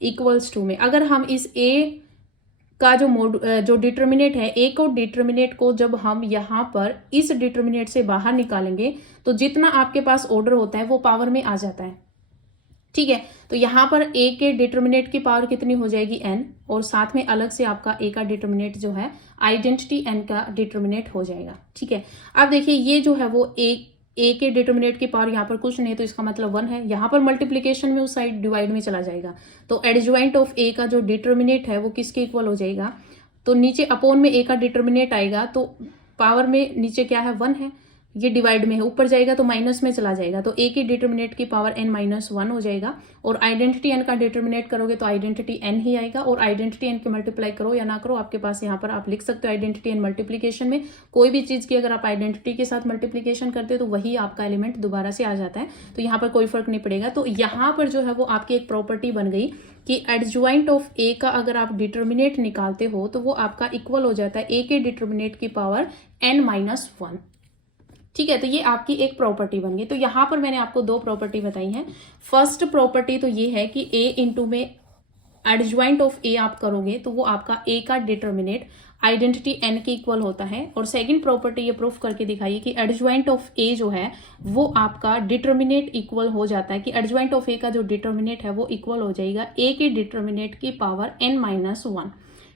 इक्वल्स टू में, अगर हम इस ए का जो डिटर्मिनेट है, ए को डिटर्मिनेट को जब हम यहाँ पर इस डिटर्मिनेट से बाहर निकालेंगे तो जितना आपके पास ऑर्डर होता है वो पावर में आ जाता है, ठीक है। तो यहाँ पर ए के डिटर्मिनेट की पावर कितनी हो जाएगी, एन, और साथ में अलग से आपका ए का डिटर्मिनेट जो है आइडेंटिटी एन का डिटर्मिनेट हो जाएगा, ठीक है। अब देखिए ये जो है वो ए के डिटर्मिनेट की पावर यहाँ पर कुछ नहीं, तो इसका मतलब 1 है, यहाँ पर मल्टीप्लीकेशन में उस साइड डिवाइड में चला जाएगा, तो एडज्वाइंट ऑफ ए का जो डिटर्मिनेट है वो किसके इक्वल हो जाएगा, तो नीचे अपोन में ए का डिटर्मिनेट आएगा, तो पावर में नीचे क्या है 1 है, ये डिवाइड में है, ऊपर जाएगा तो माइनस में चला जाएगा, तो ए की डिटर्मिनेट की पावर n माइनस 1 हो जाएगा, और आइडेंटिटी n का डिटर्मिनेट करोगे तो आइडेंटिटी n ही आएगा, और आइडेंटिटी n की मल्टीप्लाई करो या ना करो, आपके पास यहाँ पर आप लिख सकते हो आइडेंटिटी n मल्टीप्लीकेशन में, कोई भी चीज की अगर आप आइडेंटिटी के साथ मल्टीप्लीकेशन करते हो तो वही आपका एलिमेंट दोबारा से आ जाता है, तो यहाँ पर कोई फर्क नहीं पड़ेगा। तो यहाँ पर जो है वो आपकी एक प्रॉपर्टी बन गई कि एडज्वाइंट ऑफ ए का अगर आप डिटर्मिनेट निकालते हो तो वो आपका इक्वल हो जाता है ए के डिटर्मिनेट की पावर n माइनस 1, ठीक है। तो ये आपकी एक प्रॉपर्टी बन गई। तो यहाँ पर मैंने आपको 2 प्रॉपर्टी बताई हैं। फर्स्ट प्रॉपर्टी तो ये है कि ए इंटू में एडज्वाइंट ऑफ ए आप करोगे तो वो आपका ए का डिटर्मिनेट आइडेंटिटी एन के इक्वल होता है, और सेकंड प्रॉपर्टी ये प्रूफ करके दिखाइए कि एडज्वाइंट ऑफ ए जो है वो आपका डिटर्मिनेट इक्वल हो जाता है, कि एडज्वाइंट ऑफ ए का जो डिटर्मिनेट है वो इक्वल हो जाएगा ए के डिटर्मिनेट की पावर n माइनस 1,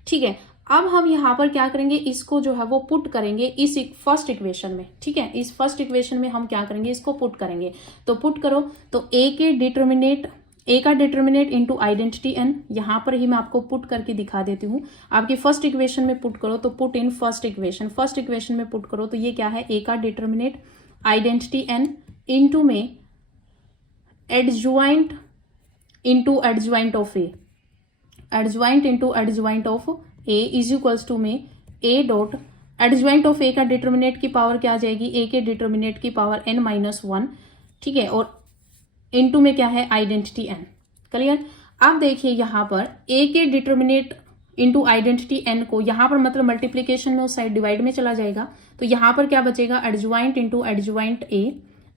ठीक है। अब हम यहाँ पर क्या करेंगे, इसको जो है वो पुट करेंगे इस फर्स्ट इक्वेशन में, ठीक है। इस फर्स्ट इक्वेशन में हम क्या करेंगे, इसको पुट करेंगे, तो पुट करो, तो ए का डिटर्मिनेट इंटू आइडेंटिटी एन, यहाँ पर ही मैं आपको पुट करके दिखा देती हूँ। आपकी फर्स्ट इक्वेशन में पुट करो तो पुट इन फर्स्ट इक्वेशन में पुट करो तो ये क्या है, ए का डिटर्मिनेट आइडेंटिटी एन इंटू में adjoint into adjoint of A, adjoint into adjoint of A is equals to में A dot adjoint of A का डिटर्मिनेट की पावर क्या आ जाएगी, ए के डिटर्मिनेट की पावर n माइनस 1, ठीक है, और इनटू में क्या है आइडेंटिटी n। क्लियर। अब देखिए यहाँ पर ए के डिटर्मिनेट इंटू आइडेंटिटी n को यहाँ पर मतलब मल्टीप्लीकेशन में उस साइड डिवाइड में चला जाएगा, तो यहाँ पर क्या बचेगा, adjoint into adjoint A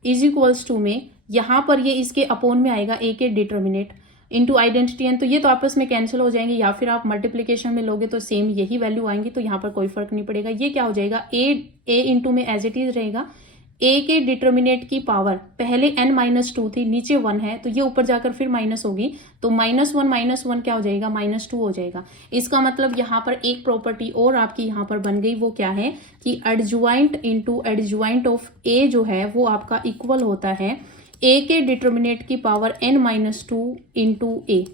is equals to में यहाँ पर ये इसके अपोन में आएगा ए के डिटर्मिनेट इंटू आइडेंटिटी एन, तो ये तो आपस में कैंसिल हो जाएंगे, या फिर आप मल्टीप्लीकेशन में लोगे तो सेम यही वैल्यू आएंगी, तो यहाँ पर कोई फर्क नहीं पड़ेगा। ये क्या हो जाएगा, ए इंटू में एज इट इज रहेगा, ए के डिटर्मिनेट की पावर पहले n माइनस 2 थी, नीचे 1 है, तो ये ऊपर जाकर फिर माइनस होगी, तो माइनस वन क्या हो जाएगा, माइनस 2 हो जाएगा। इसका मतलब यहाँ पर एक प्रॉपर्टी और आपकी यहाँ पर बन गई, वो क्या है कि adjoint into adjoint of A जो है वो आपका इक्वल होता है ए के डिटर्मिनेट की पावर n माइनस 2 इंटू ए।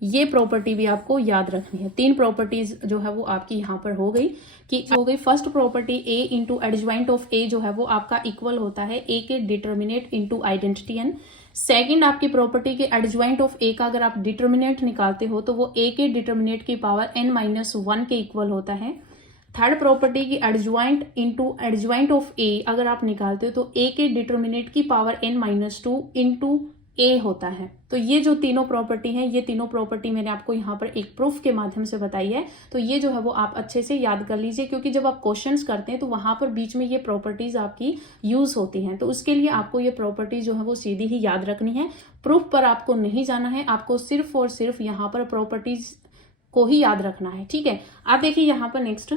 ये प्रॉपर्टी भी आपको याद रखनी है। 3 प्रॉपर्टीज जो है वो आपकी यहाँ पर हो गई कि हो गई। First property A into adjoint of A जो है वो आपका इक्वल होता है ए के determinant into identity n. Second आपकी प्रॉपर्टी के एडज्वाइंट ऑफ ए का अगर आप डिटर्मिनेट निकालते हो तो वो ए के डिटर्मिनेट की पावर n माइनस 1 के इक्वल होता है। थर्ड प्रॉपर्टी की एडज्वाइंट इंटू एडज्वाइंट ऑफ ए अगर आप निकालते हो तो ए के डिटर्मिनेट की पावर n माइनस 2 इंटू ए होता है। तो ये जो तीनों प्रॉपर्टी हैं, ये तीनों प्रॉपर्टी मैंने आपको यहाँ पर एक प्रूफ के माध्यम से बताई है। तो ये जो है वो आप अच्छे से याद कर लीजिए, क्योंकि जब आप क्वेश्चंस करते हैं तो वहां पर बीच में ये प्रॉपर्टीज आपकी यूज होती हैं। तो उसके लिए आपको ये प्रॉपर्टी जो है वो सीधी ही याद रखनी है, प्रूफ पर आपको नहीं जाना है, आपको सिर्फ और सिर्फ यहाँ पर प्रॉपर्टीज को ही याद रखना है। ठीक है, आप देखिए यहाँ पर नेक्स्ट,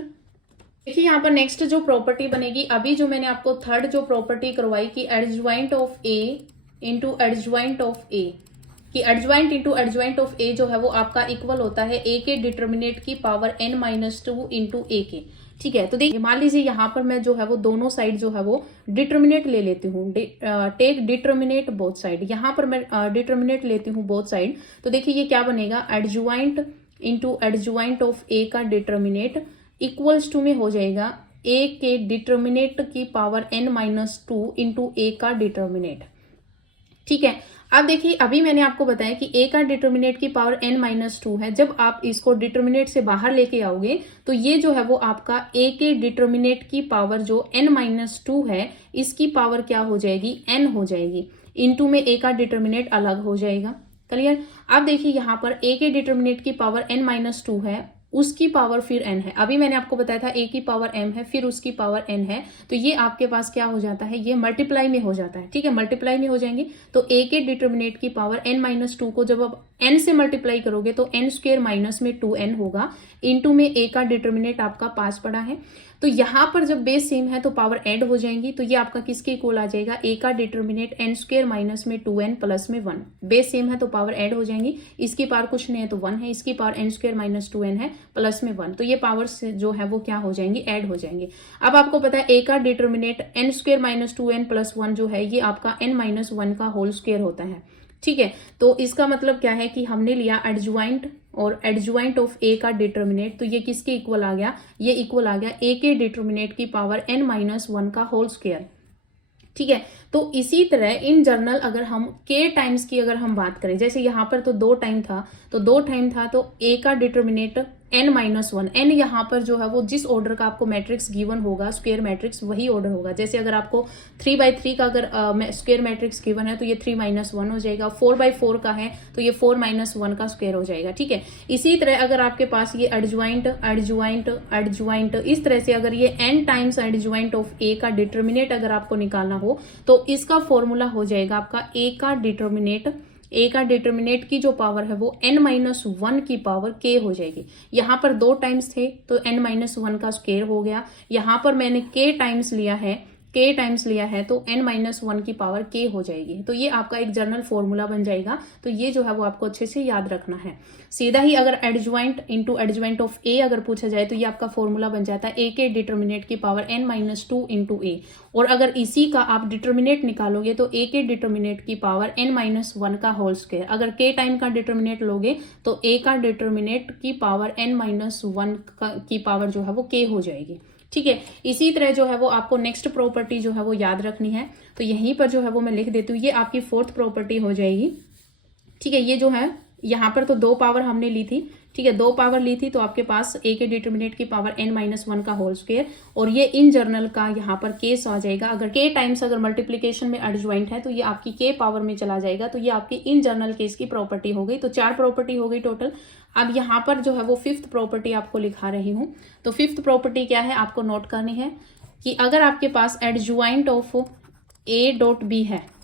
देखिए यहाँ पर नेक्स्ट जो प्रॉपर्टी बनेगी, अभी जो मैंने आपको थर्ड जो प्रॉपर्टी करवाई कि adjoint of A into adjoint of A, कि adjoint into adjoint of A जो है वो आपका इक्वल होता है ए के डिटर्मिनेट की पावर n-2 इंटू ए के। ठीक है, तो देखिए मान लीजिए यहाँ पर मैं जो है वो दोनों साइड जो है वो डिटर्मिनेट ले लेती हूँ, टेक डिटर्मिनेट बोथ साइड। यहाँ पर मैं डिटर्मिनेट लेती हूँ बोथ साइड, तो देखिए ये क्या बनेगा, adjoint into adjoint of A का डिटर्मिनेट इक्वल्स टू में हो जाएगा ए के डिटर्मिनेट की पावर n-2 इंटू ए का डिटर्मिनेट। ठीक है, अब देखिए अभी मैंने आपको बताया कि ए का डिटर्मिनेट की पावर n-2 है। जब आप इसको डिटर्मिनेट से बाहर लेके आओगे तो ये जो है वो आपका ए के डिटर्मिनेट की पावर जो n-2 है, इसकी पावर क्या हो जाएगी, n हो जाएगी, इनटू में ए का डिटर्मिनेट अलग हो जाएगा। क्लियर। अब देखिए यहाँ पर ए के डिटर्मिनेट की पावर n-2 है, उसकी पावर फिर n है। अभी मैंने आपको बताया था a की पावर m है, फिर उसकी पावर n है, तो ये आपके पास क्या हो जाता है, ये मल्टीप्लाई में हो जाता है। ठीक है, मल्टीप्लाई में हो जाएंगे तो a के डिटर्मिनेट की पावर n-2 को जब आप n से मल्टीप्लाई करोगे तो n स्क्वायर माइनस में 2n होगा, इनटू में a का डिटर्मिनेट आपका 5 पड़ा है। तो यहाँ पर जब बेस सेम है तो पावर ऐड हो जाएंगी, तो ये आपका किसके इक्वल आ जाएगा, a का डिटर्मिनेट n स्क्वायर माइनस में 2n प्लस में 1। बेस सेम है तो पावर ऐड हो जाएंगी, इसकी पावर कुछ नहीं है तो 1 है, इसकी power n square minus 2n है प्लस में 1, तो ये पावर जो है वो क्या हो जाएंगी, ऐड हो जाएंगे। अब आपको पता है a का determinate n square minus 2n plus 1 जो है ये आपका n-1 का होल स्क्वायर होता है। ठीक है, तो इसका मतलब क्या है कि हमने लिया एडजॉइंट और एडजॉइंट ऑफ ए का डिटर्मिनेट, तो ये किसके इक्वल आ गया, ये इक्वल आ गया ए के डिटर्मिनेट की पावर n-1 का होल स्क्वायर। ठीक है, तो इसी तरह इन जनरल अगर हम k टाइम्स की अगर हम बात करें, जैसे यहाँ पर तो 2 टाइम था, तो 2 टाइम था तो a का डिटर्मिनेट n-1, n यहाँ पर जो है वो जिस ऑर्डर का आपको मैट्रिक्स गिवन होगा, स्क्वायर मैट्रिक्स, वही ऑर्डर होगा। जैसे अगर आपको 3/3 का अगर स्क्वायर मैट्रिक्स गिवन है तो ये 3-1 हो जाएगा, 4/4 का है तो ये 4-1 का स्क्वायर हो जाएगा। ठीक है, इसी तरह अगर आपके पास ये एडजॉइंट एडजॉइंट एडजॉइंट इस तरह से अगर ये n times adjoint of a का डिटर्मिनेट अगर आपको निकालना हो तो इसका फॉर्मूला हो जाएगा आपका a का डिटर्मिनेट की जो पावर है वो n-1 की पावर k हो जाएगी। यहाँ पर 2 टाइम्स थे तो n-1 का स्क्वायर हो गया, यहाँ पर मैंने k टाइम्स लिया है तो n-1 की पावर k हो जाएगी। तो ये आपका एक जनरल फॉर्मूला बन जाएगा, तो ये जो है वो आपको अच्छे से याद रखना है। सीधा ही अगर adjoint into adjoint of a अगर पूछा जाए तो ये आपका फॉर्मूला बन जाता है a के डिटर्मिनेट की पावर n-2 इंटू a, और अगर इसी का आप डिटर्मिनेट निकालोगे तो a के डिटर्मिनेट की पावर n-1 का होल स्क्वायर। अगर k टाइम का डिटर्मिनेट लोगे तो a का डिटर्मिनेट की पावर n-1 की पावर जो है वो k हो जाएगी। ठीक है, इसी तरह जो है वो आपको नेक्स्ट प्रॉपर्टी जो है वो याद रखनी है, तो यहीं पर जो है वो मैं लिख देती हूँ, ये आपकी 4th प्रॉपर्टी हो जाएगी। ठीक है, ये जो है यहाँ पर तो 2 पावर हमने ली थी। ठीक है, 2 पावर ली थी तो आपके पास a के डिटर्मिनेट की पावर n-1 का होल स्क्वायर, और ये इन जर्नल का यहाँ पर केस आ जाएगा। अगर k टाइम्स अगर मल्टीप्लीकेशन में एडजॉइंट है तो ये आपकी k पावर में चला जाएगा, तो ये आपकी इन जर्नल केस की प्रॉपर्टी हो गई। तो 4 प्रॉपर्टी हो गई टोटल। अब यहाँ पर जो है वो 5th प्रॉपर्टी आपको लिखा रही हूँ। तो 5th प्रॉपर्टी क्या है आपको नोट करनी है कि अगर आपके पास adjoint of a dot b है,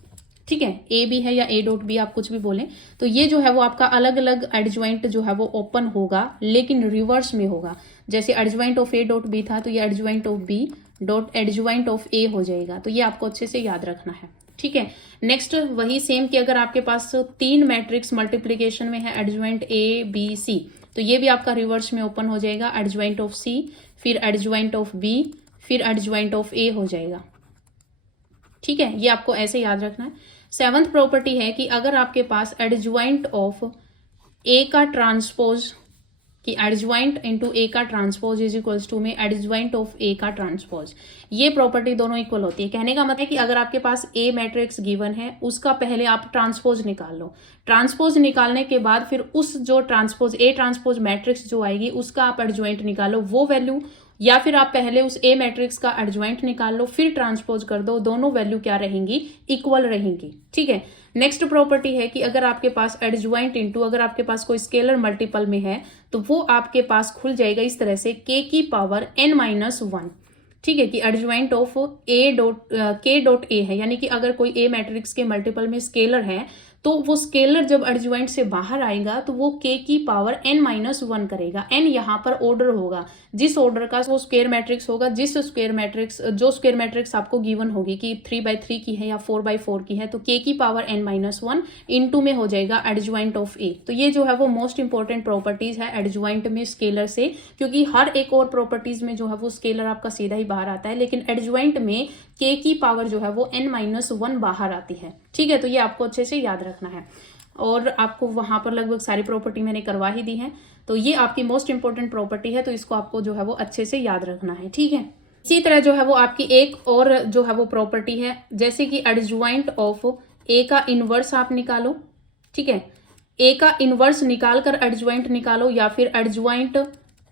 ठीक है, ए बी है या a डॉट बी आप कुछ भी बोलें, तो ये जो है वो आपका अलग अलग एडजॉइंट जो है वो ओपन होगा, लेकिन रिवर्स में होगा। जैसे adjoint of a dot B था तो ये adjoint of b dot adjoint of a हो जाएगा। तो ये आपको अच्छे से याद रखना है। ठीक है, नेक्स्ट वही सेम कि अगर आपके पास 3 मैट्रिक्स मल्टीप्लीकेशन में है एडजॉइंट a b c, तो ये भी आपका रिवर्स में ओपन हो जाएगा, एडजॉइंट ऑफ c, फिर एडजॉइंट ऑफ b, फिर एडजॉइंट ऑफ a हो जाएगा। ठीक है, ये आपको ऐसे याद रखना है। 7th प्रॉपर्टी है कि अगर आपके पास एडजॉइंट ऑफ a का ट्रांसपोज, कि एडजॉइंट इनटू a का ट्रांसपोज इज इक्वल्स टू में एडजॉइंट ऑफ a का ट्रांसपोज, ये प्रॉपर्टी दोनों इक्वल होती है। कहने का मतलब है कि अगर आपके पास a मैट्रिक्स गिवन है उसका पहले आप ट्रांसपोज निकाल लो, ट्रांसपोज निकालने के बाद फिर उस जो ट्रांसपोज a ट्रांसपोज मैट्रिक्स जो आएगी उसका आप एडजॉइंट निकालो, वो वैल्यू या फिर आप पहले उस ए मैट्रिक्स का एडजॉइंट निकाल लो, फिर ट्रांसपोज कर दो, दोनों वैल्यू क्या रहेंगी, इक्वल रहेंगी। ठीक है। नेक्स्ट प्रॉपर्टी है कि अगर आपके पास एडजॉइंट इनटू अगर आपके पास कोई स्केलर मल्टीपल में है तो वो आपके पास खुल जाएगा इस तरह से k की पावर n-1। ठीक है, कि एडजॉइंट ऑफ ए डॉट के डॉट ए है, यानी कि अगर कोई ए मैट्रिक्स के मल्टीपल में स्केलर है तो वो स्केलर जब एडजॉइंट से बाहर आएगा तो वो k की पावर n-1 करेगा। n यहाँ पर ऑर्डर होगा, जिस ऑर्डर का वो स्क्वायर मैट्रिक्स होगा, जो स्क्वायर मैट्रिक्स आपको गिवन होगी कि 3x3 की है या 4x4 की है, तो k की पावर n-1 इनटू में हो जाएगा एडजॉइंट ऑफ a। तो ये जो है वो मोस्ट इंपॉर्टेंट प्रॉपर्टीज है एडजॉइंट में स्केलर से, क्योंकि हर एक और प्रॉपर्टीज में जो है वो स्केलर आपका सीधा ही बाहर आता है, लेकिन एडजॉइंट में k की पावर जो है वो n-1 बाहर आती है। ठीक है, तो ये आपको अच्छे से याद रखना है। और आपको वहां पर लगभग सारी प्रॉपर्टी मैंने करवा ही दी है, तो ये आपकी मोस्ट इंपॉर्टेंट प्रॉपर्टी है, तो इसको आपको जो है वो अच्छे से याद रखना है। ठीक है। इसी तरह जो है वो आपकी एक और जो है वो प्रॉपर्टी है, जैसे कि एडजॉइंट ऑफ ए का इनवर्स आप निकालो। ठीक है, ए का इनवर्स निकाल कर एडजॉइंट निकालो, या फिर एडजॉइंट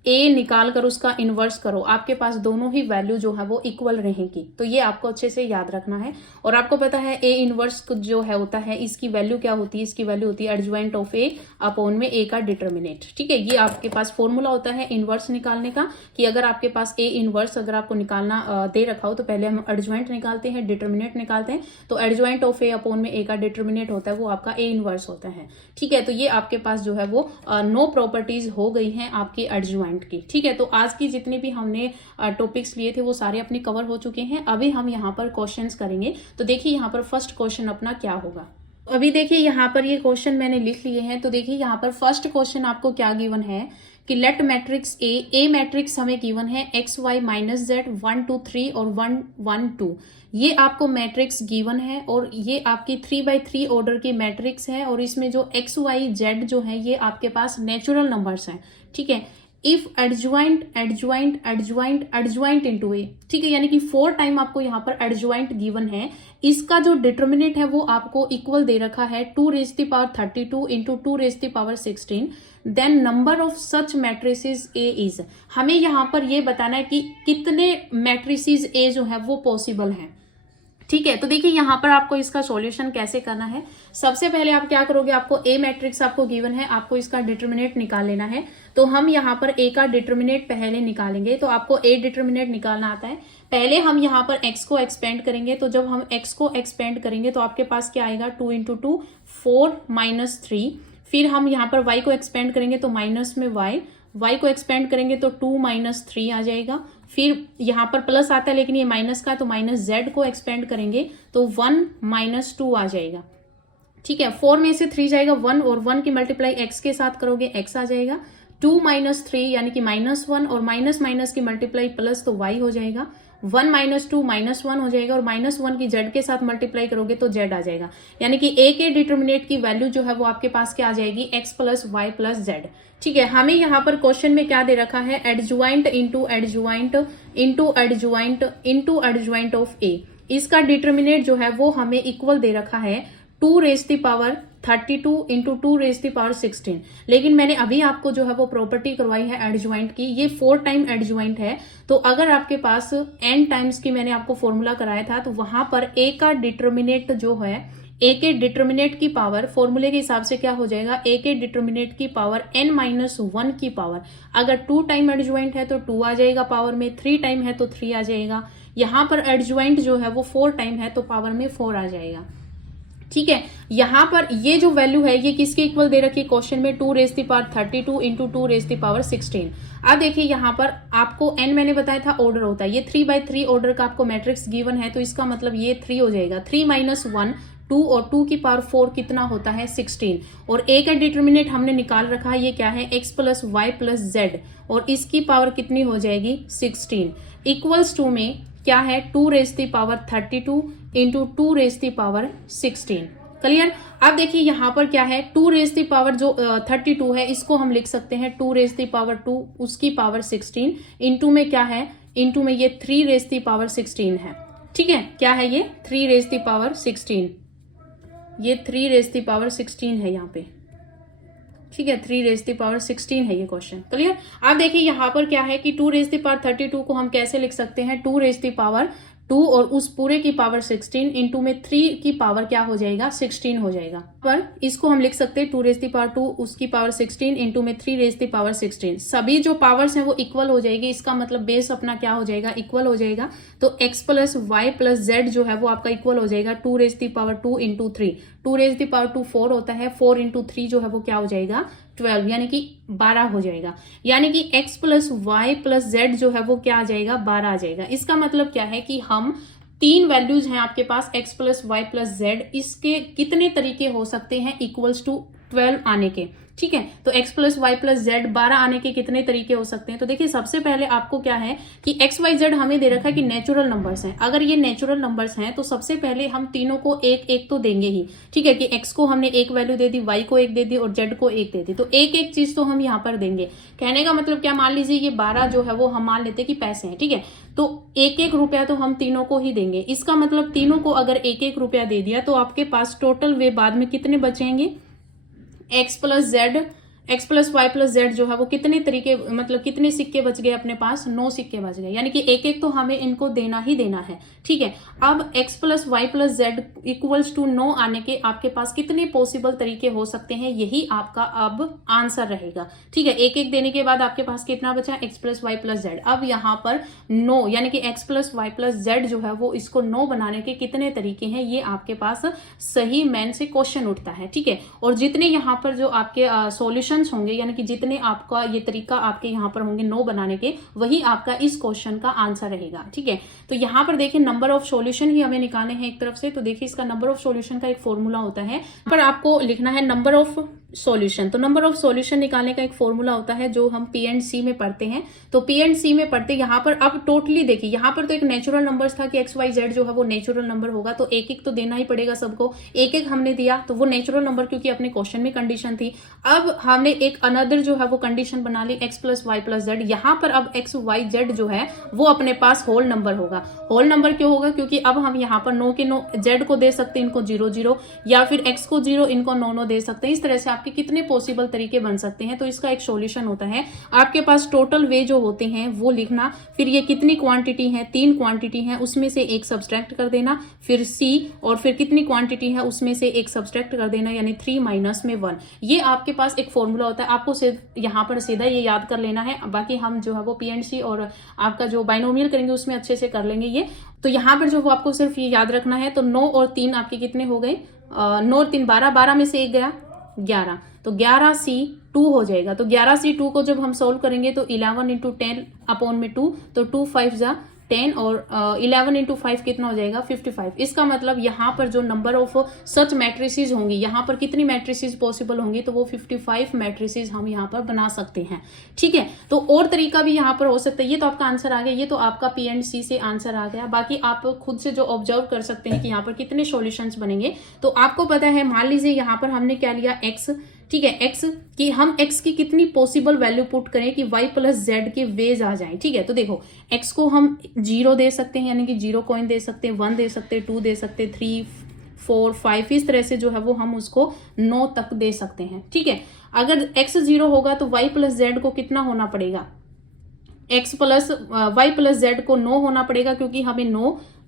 ए निकाल कर उसका इनवर्स करो, आपके पास दोनों ही वैल्यू जो है वो इक्वल रहेंगी। तो ये आपको अच्छे से याद रखना है। और आपको पता है ए इनवर्स जो है होता है, इसकी वैल्यू क्या होती है, इसकी वैल्यू होती है एडजॉइंट ऑफ ए अपॉन में ए का डिटर्मिनेट। ठीक है, ये आपके पास फॉर्मूला होता है इनवर्स निकालने का, कि अगर आपके पास ए इनवर्स अगर आपको निकालना दे रखा हो तो पहले हम एडजॉइंट निकालते हैं, डिटर्मिनेट निकालते हैं, तो एडजॉइंट ऑफ ए अपॉन में ए का डिटर्मिनेट होता है, वो आपका ए इनवर्स होता है। ठीक है, तो ये आपके पास जो है वो 9 प्रॉपर्टीज हो गई हैं आपकी एडजॉइंट की। ठीक है, तो आज की जितने भी हमने टॉपिक्स लिए थे वो सारे अपने कवर हो चुके हैं। अभी हम यहाँ पर क्वेश्चंस करेंगे। तो देखिए यहाँ पर फर्स्ट क्वेश्चन अपना क्या होगा। अभी देखिए यहाँ पर ये क्वेश्चन मैंने लिख लिए हैं। तो देखिए यहाँ पर फर्स्ट क्वेश्चन आपको क्या गिवन है कि लेट मैट्रिक्स ए मैट्रिक्स हमें गिवन है x y माइनस z 1 2 3 और 1 1 2। ये आपको मैट्रिक्स गिवन है और ये आपकी 3x3 ऑर्डर की मैट्रिक्स है, और इसमें जो x y z जो है ये आपके पास नेचुरल नंबर्स हैं। ठीक है, if adjoint adjoint adjoint adjoint into A. ठीक है, यानी कि 4 टाइम आपको यहाँ पर एडजॉइंट गिवन है, इसका जो डिटर्मिनेट है वो आपको इक्वल दे रखा है 2⁻32 into 2⁻16। Then number of such matrices A is. हमें यहाँ पर ये बताना है कि कितने मैट्रिसेस ए जो है वो पॉसिबल हैं। ठीक है, तो देखिए यहाँ पर आपको इसका सॉल्यूशन कैसे करना है। सबसे पहले आप क्या करोगे, आपको ए मैट्रिक्स आपको गिवन है, आपको इसका डिटर्मिनेट निकाल लेना है। तो हम यहाँ पर ए का डिटर्मिनेट पहले निकालेंगे। तो आपको ए डिटर्मिनेट निकालना आता है। पहले हम यहाँ पर x को एक्सपेंड करेंगे। तो जब हम x को एक्सपेंड करेंगे तो आपके पास क्या आएगा, 2 इंटू 2 4 माइनस 3। फिर हम यहाँ पर y को एक्सपेंड करेंगे तो माइनस में y को एक्सपेंड करेंगे तो 2 माइनस 3 आ जाएगा। फिर यहाँ पर प्लस आता है लेकिन ये माइनस का, तो माइनस z को एक्सपेंड करेंगे तो 1 माइनस 2 आ जाएगा। ठीक है, 4 में से 3 जाएगा 1, और 1 की मल्टीप्लाई x के साथ करोगे x आ जाएगा। 2 माइनस 3 यानी कि -1, और माइनस माइनस की मल्टीप्लाई प्लस तो y हो जाएगा। 1 माइनस 2 -1 हो जाएगा, और -1 की z के साथ मल्टीप्लाई करोगे तो z आ जाएगा। यानी कि a के डिटर्मिनेट की वैल्यू जो है वो आपके पास क्या आ जाएगी, x plus Y plus z। ठीक है, हमें यहाँ पर क्वेश्चन में क्या दे रखा है, adjoint into adjoint into adjoint into adjoint of a। इसका डिटर्मिनेट जो है वो हमें इक्वल दे रखा है 2⁻32 इंटू 2⁻16। लेकिन मैंने अभी आपको जो है वो प्रॉपर्टी करवाई है एडजॉइंट की, ये 4 टाइम एडजॉइंट है। तो अगर आपके पास n टाइम्स की मैंने आपको फॉर्मूला कराया था, तो वहां पर a का डिटर्मिनेट जो है, a के डिटर्मिनेट की पावर फॉर्मूले के हिसाब से क्या हो जाएगा, a के डिटर्मिनेट की पावर n-1 की पावर। अगर 2 टाइम एडजॉइंट है तो 2 आ जाएगा पावर में, 3 टाइम है तो 3 आ जाएगा। यहाँ पर एडजॉइंट जो है वो 4 टाइम है तो पावर में 4 आ जाएगा। ठीक है, यहाँ पर ये जो वैल्यू है ये किसके इक्वल दे रखी है क्वेश्चन में, 2⁻32 इंटू 2⁻16। अब देखिए यहाँ पर आपको n मैंने बताया था ऑर्डर होता है, ये 3x3 ऑर्डर का आपको मैट्रिक्स गिवन है, तो इसका मतलब ये 3 हो जाएगा। 3 माइनस 1 2, और 2 की पावर 4 कितना होता है, 16। और a का डिटर्मिनेट हमने निकाल रखा है, ये क्या है, x plus Y plus z, और इसकी पावर कितनी हो जाएगी, 16। इक्वल्स टू में क्या है, 2⁻32 इंटू 2⁻16। क्लियर। अब देखिए यहाँ पर क्या है, 2⁻32 है, इसको हम लिख सकते हैं 2⁻2 उसकी पावर 16 इंटू में क्या है, इंटू में ये 3⁻16 है। ठीक है, क्या है ये 3⁻16, ये 3⁻16 है यहाँ पे। ठीक है, 3 रेज़ द पावर 16 है ये क्वेश्चन। क्लियर। अब देखिए यहाँ पर क्या है कि 2 रेज़ द पावर 32 को हम कैसे लिख सकते हैं, 2 रेज़ द पावर 2 और उस पूरे की पावर 16 इंटू में 3 की पावर क्या हो जाएगा, 16 हो जाएगा। पर इसको हम लिख सकते हैं 2 रेज़ द पावर 2 उसकी पावर 16 इंटू में 3 रेज़ द पावर 16। सभी जो पावर्स हैं वो इक्वल हो जाएगी, इसका मतलब बेस अपना क्या हो जाएगा, इक्वल हो जाएगा। तो x plus Y plus Z जो है वो आपका इक्वल हो जाएगा 2 raise the power 2 into 3। 2 raise the power 2 4 होता है, 4 इंटू 3 जो है वो क्या हो जाएगा, 12, यानी कि 12 हो जाएगा। यानी कि x plus Y plus Z जो है वो क्या आ जाएगा, 12 आ जाएगा। इसका मतलब क्या है कि हम 3 वैल्यूज हैं आपके पास x plus Y plus Z, इसके कितने तरीके हो सकते हैं इक्वल्स टू 12 आने के। ठीक है, तो x plus Y plus Z 12 आने के कितने तरीके हो सकते हैं। तो देखिए सबसे पहले आपको क्या है कि x y z हमें दे रखा है कि नेचुरल नंबर्स हैं। अगर ये नेचुरल नंबर्स हैं तो सबसे पहले हम तीनों को एक एक तो देंगे ही। ठीक है, कि x को हमने एक वैल्यू दे दी, y को एक दे दी और z को एक दे दी, तो एक एक चीज तो हम यहाँ पर देंगे। कहने का मतलब क्या, मान लीजिए ये 12 जो है वो हम मान लेते कि पैसे हैं। ठीक है, तो एक एक रुपया तो हम तीनों को ही देंगे। इसका मतलब तीनों को अगर एक एक रुपया दे दिया तो आपके पास टोटल वे बाद में कितने बचेंगे, x plus Z, x plus Y plus Z जो है वो कितने तरीके, मतलब कितने सिक्के बच गए अपने पास, 9 सिक्के बच गए। यानी कि एक एक तो हमें इनको देना ही देना है। ठीक है, अब x plus Y plus Z equals to 9 आने के आपके पास कितने पॉसिबल तरीके हो सकते हैं, यही आपका अब आंसर रहेगा। ठीक है, एक एक देने के बाद आपके पास कितना बचा, x plus Y plus Z. अब यहाँ पर 9 यानी कि x plus Y plus Z जो है वो इसको 9 बनाने के कितने तरीके हैं, ये आपके पास सही मैन से क्वेश्चन उठता है। ठीक है, और जितने यहाँ पर जो आपके सॉल्यूशन होंगे, यानी कि जितने आपका ये तरीका आपके यहाँ पर होंगे 9 बनाने के, वही आपका इस क्वेश्चन का आंसर रहेगा। ठीक है, तो यहाँ पर देखिए नंबर ऑफ सॉल्यूशन ही हमें निकालने हैं एक तरफ से। तो देखिए इसका नंबर ऑफ सॉल्यूशन का एक फॉर्मूला होता है, पर आपको लिखना है नंबर ऑफ सॉल्यूशन। तो नंबर ऑफ सॉल्यूशन निकालने का एक फॉर्मूला होता है जो हम पी एंड सी में पढ़ते हैं। तो पी एंड सी में पढ़ते यहाँ पर अब टोटली देखिए, यहाँ पर तो एक नेचुरल नंबर्स था कि एक्स वाई जेड जो है वो नेचुरल नंबर होगा, तो एक एक तो देना ही पड़ेगा सबको। एक एक हमने दिया तो वो नेचुरल नंबर, क्योंकि अपने क्वेश्चन में कंडीशन थी। अब हमने एक अनदर जो है वो कंडीशन बना ली, X plus Y plus Z. यहाँ पर अब एक्स वाई जेड जो है वो अपने पास होल नंबर होगा। होल नंबर क्यों होगा, क्योंकि अब हम यहाँ पर 9 के 9 जेड को दे सकते हैं, इनको 0 0, या फिर एक्स को 0 इनको 9 9 दे सकते हैं। इस तरह से आपके कितने पॉसिबल तरीके बन सकते हैं। तो इसका एक सॉल्यूशन होता है आपके पास टोटल वे जो होते हैं वो लिखना, फिर ये कितनी क्वांटिटी है, 3 क्वांटिटी है, उसमें से एक सब्सट्रैक्ट कर देना, फिर सी, और फिर कितनी क्वांटिटी है उसमें से एक सब्सट्रैक्ट कर देना, यानी 3 माइनस में 1। ये आपके पास एक फॉर्मूला होता है, आपको यहाँ पर सीधा ये याद कर लेना है। बाकी हम जो है वो पी एंड सी और आपका जो बाइनोमियल करेंगे उसमें अच्छे से कर लेंगे ये। तो यहाँ पर जो वो आपको सिर्फ ये याद रखना है। तो 9 और 3 आपके कितने हो गए, 9 और 3 12, 12 में से एक गया 11, तो 11C2 हो जाएगा। तो 11C2 को जब हम सोल्व करेंगे तो 11 इंटू 10 अपॉन में 2, तो 2 5 जा 10 और 11 इंटू 5 कितना हो जाएगा, 55। इसका मतलब यहाँ पर जो नंबर ऑफ सच मैट्रिसेस होंगी, यहाँ पर कितनी मैट्रिसेस पॉसिबल होंगी, तो वो 55 मैट्रिसेस हम यहाँ पर बना सकते हैं। ठीक है, तो और तरीका भी यहाँ पर हो सकता है। ये तो आपका आंसर आ गया, ये तो आपका पी एंड सी से आंसर आ गया। बाकी आप खुद से जो ऑब्जर्व कर सकते हैं कि यहाँ पर कितने सॉल्यूशंस बनेंगे। तो आपको पता है, मान लीजिए यहाँ पर हमने क्या लिया, एक्स। ठीक है, x की हम x की कितनी पॉसिबल वैल्यू पुट करें कि y प्लस जेड के वेज आ जाए। ठीक है, तो देखो x को हम 0 दे सकते हैं, यानी कि 0 कॉइन दे सकते हैं, 1 दे सकते हैं, 2 दे सकते हैं, 3 4 5, इस तरह से जो है वो हम उसको 9 तक दे सकते हैं। ठीक है, अगर x 0 होगा तो y प्लस जेड को कितना होना पड़ेगा, x plus Y plus Z को 9 होना पड़ेगा, क्योंकि हमें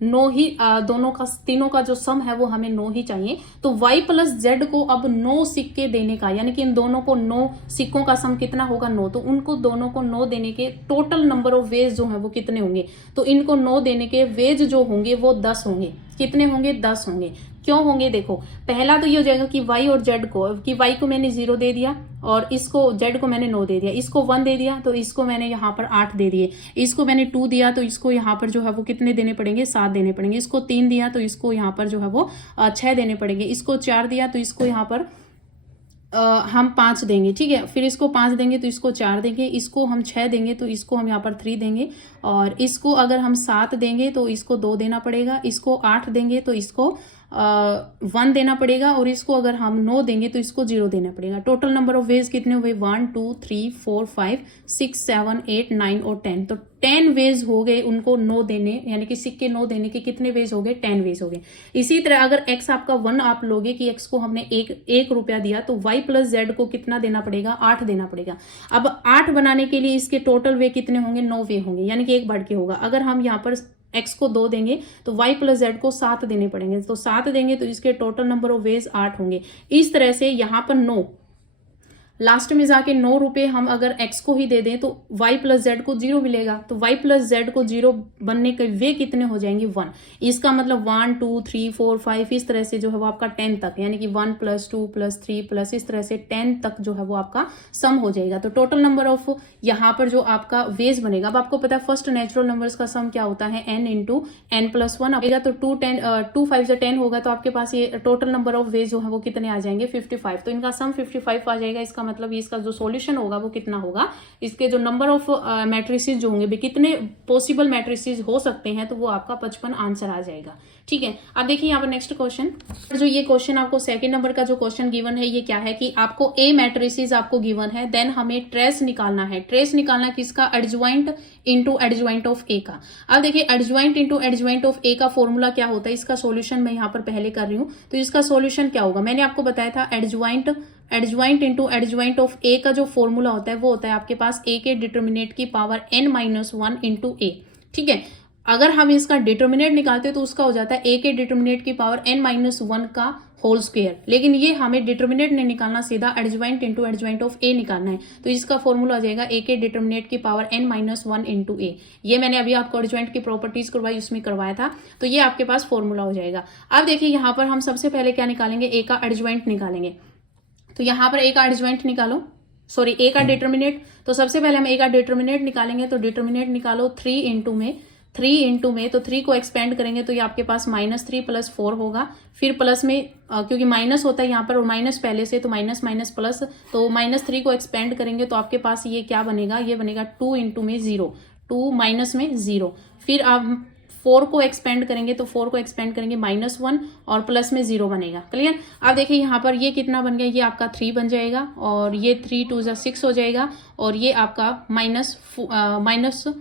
9 ही दोनों का, तीनों का जो सम है वो हमें 9 ही चाहिए। तो y प्लस जेड को अब 9 सिक्के देने का, यानी कि इन दोनों को 9 सिक्कों का सम कितना होगा, 9, तो उनको दोनों को 9 देने के टोटल नंबर ऑफ वेज जो है वो कितने होंगे, तो इनको 9 देने के वेज जो होंगे वो 10 होंगे। कितने होंगे, 10 होंगे। क्यों होंगे, देखो पहला तो ये हो जाएगा कि y और z को, कि y को मैंने 0 दे दिया और इसको z को मैंने 9 दे दिया, इसको 1 दे दिया तो इसको मैंने यहाँ पर 8 दे दिए, इसको मैंने 2 दिया तो इसको यहाँ पर जो है वो कितने देने पड़ेंगे, 7 देने पड़ेंगे, इसको 3 दिया तो इसको यहाँ पर जो है वो 6 देने पड़ेंगे, इसको 4 दिया तो इसको यहाँ पर हम 5 देंगे। ठीक है, फिर इसको 5 देंगे तो इसको 4 देंगे, इसको हम 6 देंगे तो इसको हम यहाँ पर 3 देंगे, और इसको अगर हम 7 देंगे तो इसको 2 देना पड़ेगा, इसको 8 देंगे तो इसको 1 देना पड़ेगा और इसको अगर हम 9 देंगे तो इसको 0 देना पड़ेगा। टोटल नंबर ऑफ वेज कितने हुए 1 2 3 4 5 6 7 8 9 और 10। तो 10 वेज हो गए उनको 9 देने, यानी कि सिक्के 9 देने के कितने वेज हो गए 10 वेज हो गए। इसी तरह अगर x आपका 1 आप लोगे कि x को हमने एक रुपया दिया तो y प्लस z को कितना देना पड़ेगा 8 देना पड़ेगा। अब 8 बनाने के लिए इसके टोटल वे कितने होंगे 9 वे होंगे, यानी कि एक बढ़ के होगा। अगर हम यहाँ पर x को 2 देंगे तो y प्लस z को 7 देने पड़ेंगे, तो 7 देंगे तो इसके टोटल नंबर ऑफ वेज 8 होंगे। इस तरह से यहाँ पर 9 लास्ट में जाके 9 रुपए हम अगर x को ही दे दें तो y प्लस जेड को 0 मिलेगा, तो y प्लस जेड को 0 बनने के वे कितने हो जाएंगे 1। इसका मतलब 1 2 3 4 5 इस तरह से जो है वो आपका 10 तक, यानी कि 1 प्लस 2 प्लस 3 प्लस इस तरह से 10 तक जो है वो आपका सम हो जाएगा। तो टोटल नंबर ऑफ यहाँ पर जो आपका वेज बनेगा, अब आपको पता है फर्स्ट नेचुरल नंबर्स का सम क्या होता है n इंटू n प्लस 1 आएगा, तो 2 5 से 10 होगा, तो आपके पास ये टोटल नंबर ऑफ वेज जो है वो कितने आ जाएंगे 55। तो इनका सम 55 आ जाएगा। इसका मतलब इसका जो सॉल्यूशन होगा वो कितना होगा, इसके जो नंबर ऑफ मैट्रिसेस जो होंगे, कितने पॉसिबल मैट्रिसेस हो सकते हैं, तो वो आपका 55 आंसर आ जाएगा। ठीक है, अब देखिए यहाँ पर नेक्स्ट क्वेश्चन, जो ये क्वेश्चन आपको सेकंड नंबर का जो क्वेश्चन गिवन है ये क्या है कि आपको ए मैट्रिसेस आपको गिवन है, देन हमें ट्रेस निकालना है। ट्रेस निकालना किसका, adjoint into adjoint of A का। अब देखिए adjoint into adjoint of A का फॉर्मूला क्या होता है, इसका सॉल्यूशन मैं यहाँ पर पहले कर रही हूँ। तो इसका सॉल्यूशन क्या होगा, मैंने आपको बताया था adjoint into adjoint of A का जो फॉर्मूला होता है वो होता है आपके पास ए के डिटर्मिनेट की पावर n-1 इंटू ए। ठीक है, अगर हम इसका डिटर्मिनेट निकालते हैं तो उसका हो जाता है ए के डिटर्मिनेट की पावर n-1 का होल स्क्वायर, लेकिन ये हमें डिटर्मिनेट नहीं निकालना, सीधा एडज्वाइंट इंटू एडज्वाइंट ऑफ ए निकालना है। तो इसका फॉर्मूला आ जाएगा ए के डिटर्मिनेट की पावर n-1 इंटू ए। ये मैंने अभी आपको एडज्वाइंट की प्रॉपर्टीज करवाई, उसमें करवाया था, तो ये आपके पास फॉर्मूला हो जाएगा। अब देखिए यहाँ पर हम सबसे पहले क्या निकालेंगे, ए का एडज्वाइंट निकालेंगे। तो यहाँ पर ए का एडज्वाइंट निकालो, सॉरी ए का डिटर्मिनेट। तो सबसे पहले हम ए का डिटर्मिनेट निकालेंगे, तो डिटर्मिनेट निकालो 3 इंटू में, तो 3 को एक्सपेंड करेंगे तो ये आपके पास -3 + 4 होगा। फिर प्लस में क्योंकि माइनस होता है यहाँ पर और माइनस पहले से, तो माइनस माइनस प्लस, तो -3 को एक्सपेंड करेंगे तो आपके पास ये क्या बनेगा, ये बनेगा 2 इंटू में 0, 2 माइनस में 0। फिर आप 4 को एक्सपेंड करेंगे तो 4 को एक्सपेंड करेंगे -1 और प्लस में 0 बनेगा। क्लियर। अब देखिए यहाँ पर ये कितना बन गया, ये आपका 3 बन जाएगा और ये 3 2 6 हो जाएगा और ये आपका माइनस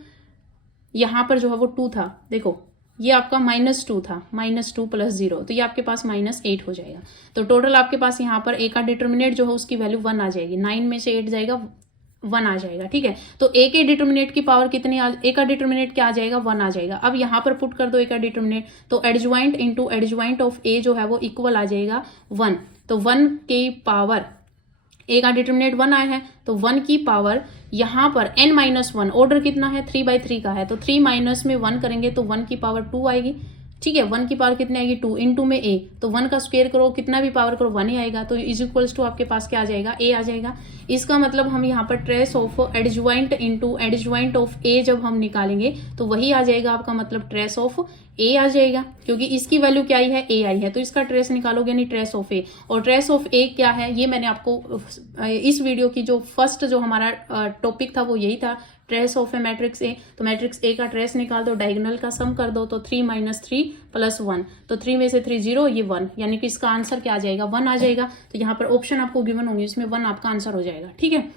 यहाँ पर जो है वो 2 था, देखो ये आपका -2 था, -2 + 0, तो ये आपके पास -8 हो जाएगा। तो टोटल आपके पास यहाँ पर ए का डिटर्मिनेट जो है उसकी वैल्यू 1 आ जाएगी, 9 में से 8 जाएगा 1 आ जाएगा। ठीक है, तो ए के डिटर्मिनेट की पावर कितनी, ए का डिटर्मिनेट क्या आ जाएगा 1 आ जाएगा। अब यहाँ पर पुट कर दो ए का डिटर्मिनेट, तो adjoint into adjoint of A जो है वो इक्वल आ जाएगा 1। तो 1 की पावर, ए का डिटर्मिनेट 1 आया है तो 1 की पावर यहाँ पर n-1, ऑर्डर कितना है 3/3 का है, तो 3 माइनस में 1 करेंगे तो 1 की पावर 2 आएगी। ठीक है, 1 की पावर कितनी आएगी 2 इंटू में ए, तो 1 का स्क्वायर करो, कितना भी पावर करो 1 ही आएगा, तो इज इक्वल्स टू आपके पास क्या आ जाएगा ए आ जाएगा। इसका मतलब हम यहाँ पर trace of adjoint into adjoint of A जब हम निकालेंगे तो वही आ जाएगा आपका मतलब ट्रेस ऑफ ए आ जाएगा, क्योंकि इसकी वैल्यू क्या आई है ए आई है, तो इसका ट्रेस निकालोगे नहीं ट्रेस ऑफ ए। और ट्रेस ऑफ ए क्या है ये मैंने आपको इस वीडियो की जो फर्स्ट जो हमारा टॉपिक था वो यही था, trace of A matrix A. तो मैट्रिक्स ए का ट्रेस निकाल दो, डायगोनल का सम कर दो, तो 3 - 3 + 1, तो 3 में से 3 0, ये 1, यानी कि इसका आंसर क्या आ जाएगा 1 आ जाएगा। तो यहाँ पर ऑप्शन आपको गिवन होंगे, इसमें 1 आपका आंसर हो जाएगा। ठीक है,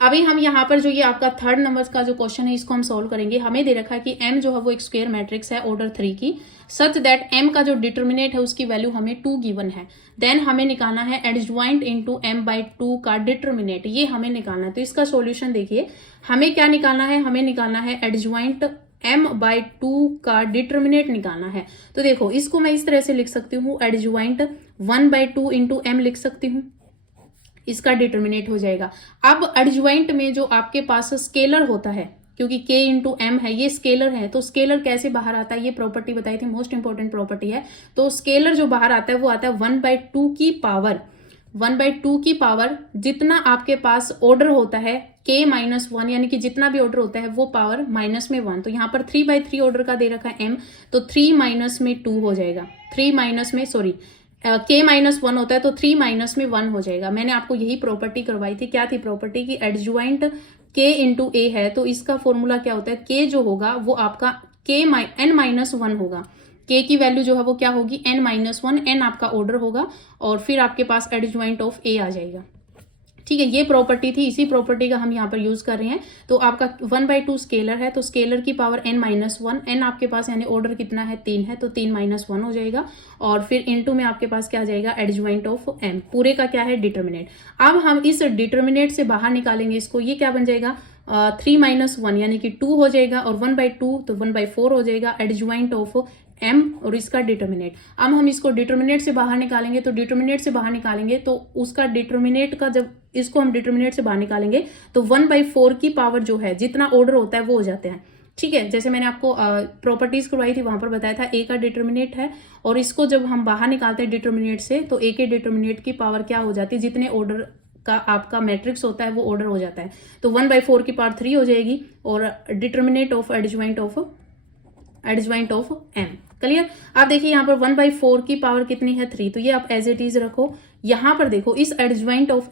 अभी हम यहाँ पर जो ये आपका थर्ड नंबर का जो क्वेश्चन है इसको हम सॉल्व करेंगे। हमें दे रखा है कि m जो है वो एक स्क्वायर मैट्रिक्स है ऑर्डर 3 की, सच दैट m का जो डिटर्मिनेट है उसकी वैल्यू हमें 2 गिवन है। देन हमें निकालना है एडज्वाइंट इंटू m/2 का डिटर्मिनेट, ये हमें निकालना है। तो इसका सॉल्यूशन देखिए, हमें क्या निकालना है, हमें निकालना है एडज्वाइंट m/2 का डिटर्मिनेट निकालना है। तो देखो इसको मैं इस तरह से लिख सकती हूँ, एडज्वाइंट 1/2 इंटू m लिख सकती हूँ, इसका डिटर्मिनेट हो जाएगा। अब एडज्वाइंट में जो आपके पास स्केलर होता है, क्योंकि k इंटू एम है, ये स्केलर है, तो स्केलर कैसे बाहर आता है ये प्रॉपर्टी बताई थी, मोस्ट इंपॉर्टेंट प्रॉपर्टी है। तो स्केलर जो बाहर आता है वो आता है 1/2 की पावर, 1/2 की पावर जितना आपके पास ऑर्डर होता है k-1, यानी कि जितना भी ऑर्डर होता है वो पावर माइनस में 1। तो यहाँ पर 3/3 ऑर्डर का दे रखा है m, तो 3 माइनस में 2 हो जाएगा, 3 माइनस में सॉरी k-1 होता है तो 3 माइनस में 1 हो जाएगा। मैंने आपको यही प्रॉपर्टी करवाई थी, क्या थी प्रॉपर्टी की, एडज्वाइंट k इंटू ए है, तो इसका फॉर्मूला क्या होता है, k जो होगा वो आपका n-1 होगा, k की वैल्यू जो है वो क्या होगी n-1, n आपका ऑर्डर होगा और फिर आपके पास एडजॉइंट ऑफ a आ जाएगा। ठीक है, ये प्रॉपर्टी थी, इसी प्रॉपर्टी का हम यहाँ पर यूज कर रहे हैं। तो आपका 1/2 स्केलर है, तो स्केलर की पावर n-1, n आपके पास यानी ऑर्डर कितना है 3 है, तो 3-1 हो जाएगा और फिर इनटू में आपके पास क्या आ जाएगा एडजॉइंट ऑफ m, पूरे का क्या है डिटर्मिनेट। अब हम इस डिटर्मिनेट से बाहर निकालेंगे इसको, ये क्या बन जाएगा 3-1 यानी कि 2 हो जाएगा और 1/2 तो 1/4 हो जाएगा एडजॉइंट ऑफ m और इसका डिटर्मिनेट। अब हम इसको डिटर्मिनेट से बाहर निकालेंगे, तो डिटर्मिनेट से बाहर निकालेंगे तो उसका डिटर्मिनेट का जब इसको हम डिटर्मिनेट से बाहर निकालेंगे तो 1/4 की पावर जो है जितना ऑर्डर होता है वो हो जाते हैं। ठीक है, जैसे मैंने आपको प्रॉपर्टीज करवाई थी वहां पर बताया था a का डिटर्मिनेट है और इसको जब हम बाहर निकालते हैं डिटर्मिनेट से तो a के डिटर्मिनेट की पावर क्या हो जाती है, जितने ऑर्डर का आपका मैट्रिक्स होता है वो ऑर्डर हो जाता है, तो 1/4 की पावर 3 हो जाएगी और determinate of adjoint of m। Clear. आप देखिए यहाँ पर 1/4 की पावर कितनी है 3, तो ये आप एज इट इज रखो। यहाँ पर देखो इस एडजॉइंट ऑफ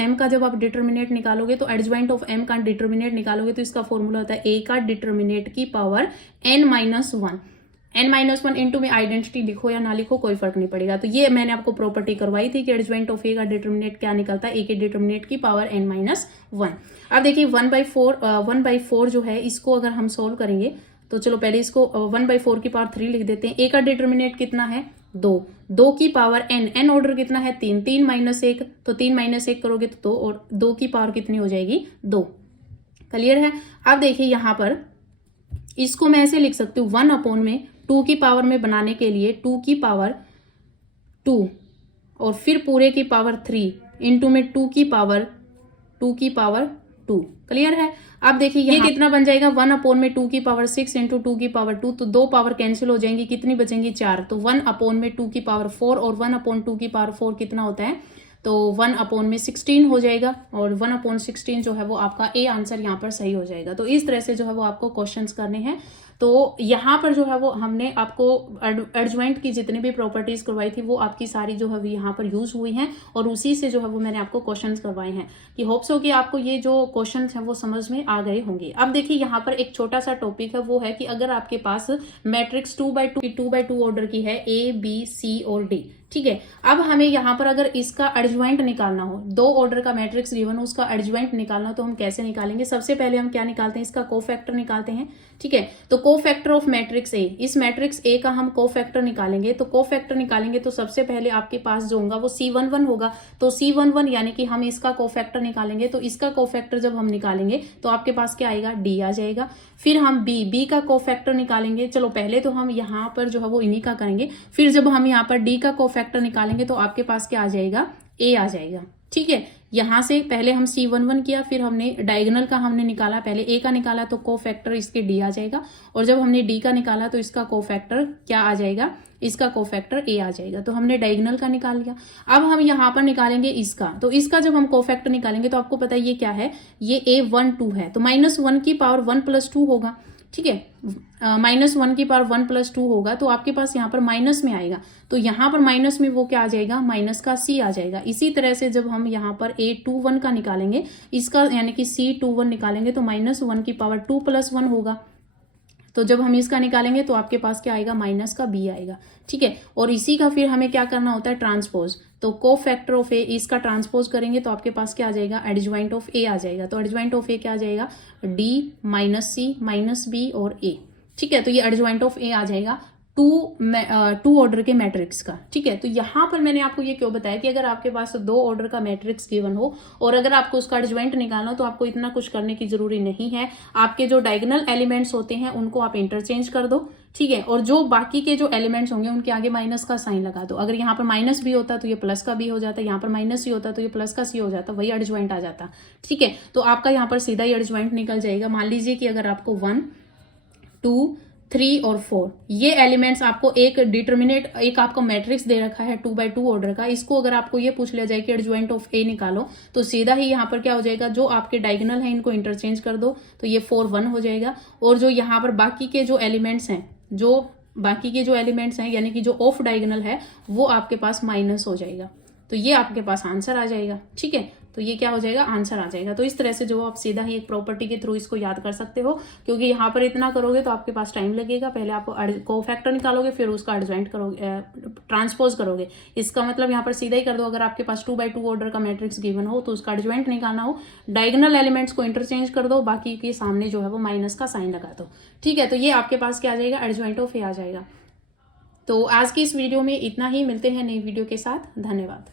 m का जब आप डिटर्मिनेट निकालोगे तो एडजॉइंट ऑफ m का डिटर्मिनेट निकालोगे तो इसका फॉर्मूला होता है a का डिटर्मिनेट की पावर n-1 इंटू में आइडेंटिटी लिखो या ना लिखो कोई फर्क नहीं पड़ेगा। तो ये मैंने आपको प्रॉपर्टी करवाई थी कि एडजॉइंट ऑफ a का डिटर्मिनेट क्या निकलता है, a के डिटर्मिनेट की पावर n-1। अब देखिए 1/4 जो है इसको अगर हम सोल्व करेंगे तो चलो पहले इसको 1/4 की पावर 3 लिख देते हैं। a का डिटर्मिनेट कितना है 2 की पावर n ऑर्डर कितना है 3 -1 तो 3-1 करोगे तो 2 और 2 की पावर कितनी हो जाएगी 2। क्लियर है। अब देखिए यहाँ पर इसको मैं ऐसे लिख सकती हूँ 1 में 2 की पावर में बनाने के लिए 2 की पावर 2 और फिर पूरे की पावर 3 इंटू में 2 की पावर 2। क्लियर है। अब देखिए ये कितना बन जाएगा 1 में 2 की पावर 6 इंटू 2 की पावर 2, तो 2 पावर कैंसिल हो जाएंगी, कितनी बचेंगी 4, तो 1 में 2 की पावर 4 और 1/2 की पावर 4 कितना होता है, तो 1 में 16 हो जाएगा और 1/16 जो है वो आपका ए आंसर यहाँ पर सही हो जाएगा। तो इस तरह से जो है वो आपको क्वेश्चंस करने हैं। तो यहाँ पर जो है वो हमने आपको एडजॉइंट की जितनी भी प्रॉपर्टीज करवाई थी वो आपकी सारी जो है वो यहाँ पर यूज हुई हैं और उसी से जो है वो मैंने आपको क्वेश्चंस करवाए हैं कि होप्स हो कि आपको ये जो क्वेश्चंस हैं वो समझ में आ गए होंगे। अब देखिए यहाँ पर एक छोटा सा टॉपिक है, वो है कि अगर आपके पास मैट्रिक्स 2/2 ऑर्डर की है A, B, C और D, ठीक है। अब हमें यहाँ पर अगर इसका एडजॉइंट निकालना हो, 2 ऑर्डर का मैट्रिक्स गिवन हो, उसका एडजॉइंट निकालना हो तो हम कैसे निकालेंगे। सबसे पहले हम क्या निकालते हैं, इसका कोफैक्टर निकालते हैं। ठीक है, तो कोफैक्टर ऑफ मैट्रिक्स ए, इस मैट्रिक्स ए का हम कोफैक्टर निकालेंगे। तो कोफैक्टर निकालेंगे तो सबसे पहले आपके पास जो होगा वो C11 होगा, तो C11 यानी कि हम इसका कोफैक्टर निकालेंगे। तो इसका कोफैक्टर जब हम निकालेंगे तो आपके पास क्या आएगा, D आ जाएगा। फिर हम B का कोफैक्टर निकालेंगे। चलो पहले तो हम यहाँ पर जो है वो इन्हीं का करेंगे, फिर जब हम यहाँ पर D का कोफैक्टर निकालेंगे तो आपके पास क्या आ जाएगा, A आ जाएगा। ठीक है, यहां से पहले हम C11 किया, फिर हमने डायगोनल का हमने निकाला, पहले A का निकाला तो कोफैक्टर इसके D आ जाएगा, और जब हमने D का निकाला तो इसका कोफैक्टर क्या आ जाएगा, इसका कोफैक्टर A आ जाएगा। तो हमने डायगोनल का निकाल लिया। अब हम यहाँ पर निकालेंगे इसका, तो इसका जब हम कोफैक्टर निकालेंगे तो आपको पता है ये क्या है, ये A12 है, तो -1 की पावर 1 + 2 होगा। ठीक है, -1 की पावर 1 + 2 होगा तो आपके पास यहाँ पर माइनस में आएगा, तो यहाँ पर माइनस में वो क्या आ जाएगा, माइनस का C आ जाएगा। इसी तरह से जब हम यहाँ पर A21 का निकालेंगे, इसका यानी कि C21 निकालेंगे तो -1 की पावर 2 + 1 होगा। तो जब हम इसका निकालेंगे तो आपके पास क्या आएगा, माइनस का B आएगा। ठीक है, और इसी का फिर हमें क्या करना होता है, ट्रांसपोज। तो कोफैक्टर ऑफ ए, इसका ट्रांसपोज करेंगे तो आपके पास क्या आ जाएगा, एडजॉइंट ऑफ ए आ जाएगा। तो एडजॉइंट ऑफ ए क्या आ जाएगा, D - C - B और A। ठीक है, तो ये एडजॉइंट ऑफ ए आ जाएगा 2 ऑर्डर के मैट्रिक्स का। ठीक है, तो यहाँ पर मैंने आपको ये क्यों बताया कि अगर आपके पास 2 ऑर्डर का मैट्रिक्स गिवन हो और अगर आपको उसका एडजॉइंट निकालना हो तो आपको इतना कुछ करने की जरूरी नहीं है। आपके जो डायगोनल एलिमेंट्स होते हैं उनको आप इंटरचेंज कर दो। ठीक है, और जो बाकी के जो एलिमेंट्स होंगे उनके आगे माइनस का साइन लगा दो। अगर यहाँ पर माइनस भी होता तो ये प्लस का बी हो जाता, यहाँ पर माइनस सी होता तो ये प्लस का सी हो जाता, वही एडजॉइंट आ जाता। ठीक है, तो आपका यहाँ पर सीधा ही एडजॉइंट निकल जाएगा। मान लीजिए कि अगर आपको 1, 2, 3 और 4 ये एलिमेंट्स आपको एक डिटर्मिनेट, एक आपका मैट्रिक्स दे रखा है 2/2 ऑर्डर का, इसको अगर आपको ये पूछ लिया जाए कि एडजॉइंट ऑफ ए निकालो तो सीधा ही यहाँ पर क्या हो जाएगा, जो आपके डायगोनल है इनको इंटरचेंज कर दो तो ये 4 1 हो जाएगा, और जो यहाँ पर बाकी के जो एलिमेंट्स हैं यानी कि जो ऑफ डायगोनल है वो आपके पास माइनस हो जाएगा। तो ये आपके पास आंसर आ जाएगा। ठीक है, तो ये क्या हो जाएगा, आंसर आ जाएगा। तो इस तरह से जो आप सीधा ही एक प्रॉपर्टी के थ्रू इसको याद कर सकते हो, क्योंकि यहाँ पर इतना करोगे तो आपके पास टाइम लगेगा। पहले आप कोफैक्टर निकालोगे, फिर उसका एडजॉइंट करोगे, ट्रांसपोज करोगे। इसका मतलब यहाँ पर सीधा ही कर दो। अगर आपके पास 2x2 ऑर्डर का मैट्रिक्स गिवन हो तो उसका एडजॉइंट निकालना हो, डायगोनल एलिमेंट्स को इंटरचेंज कर दो, बाकी के सामने जो है वो माइनस का साइन लगा दो। ठीक है, तो ये आपके पास क्या आ जाएगा, एडजॉइंट ऑफ ए आ जाएगा। तो आज की इस वीडियो में इतना ही, मिलते हैं नई वीडियो के साथ। धन्यवाद।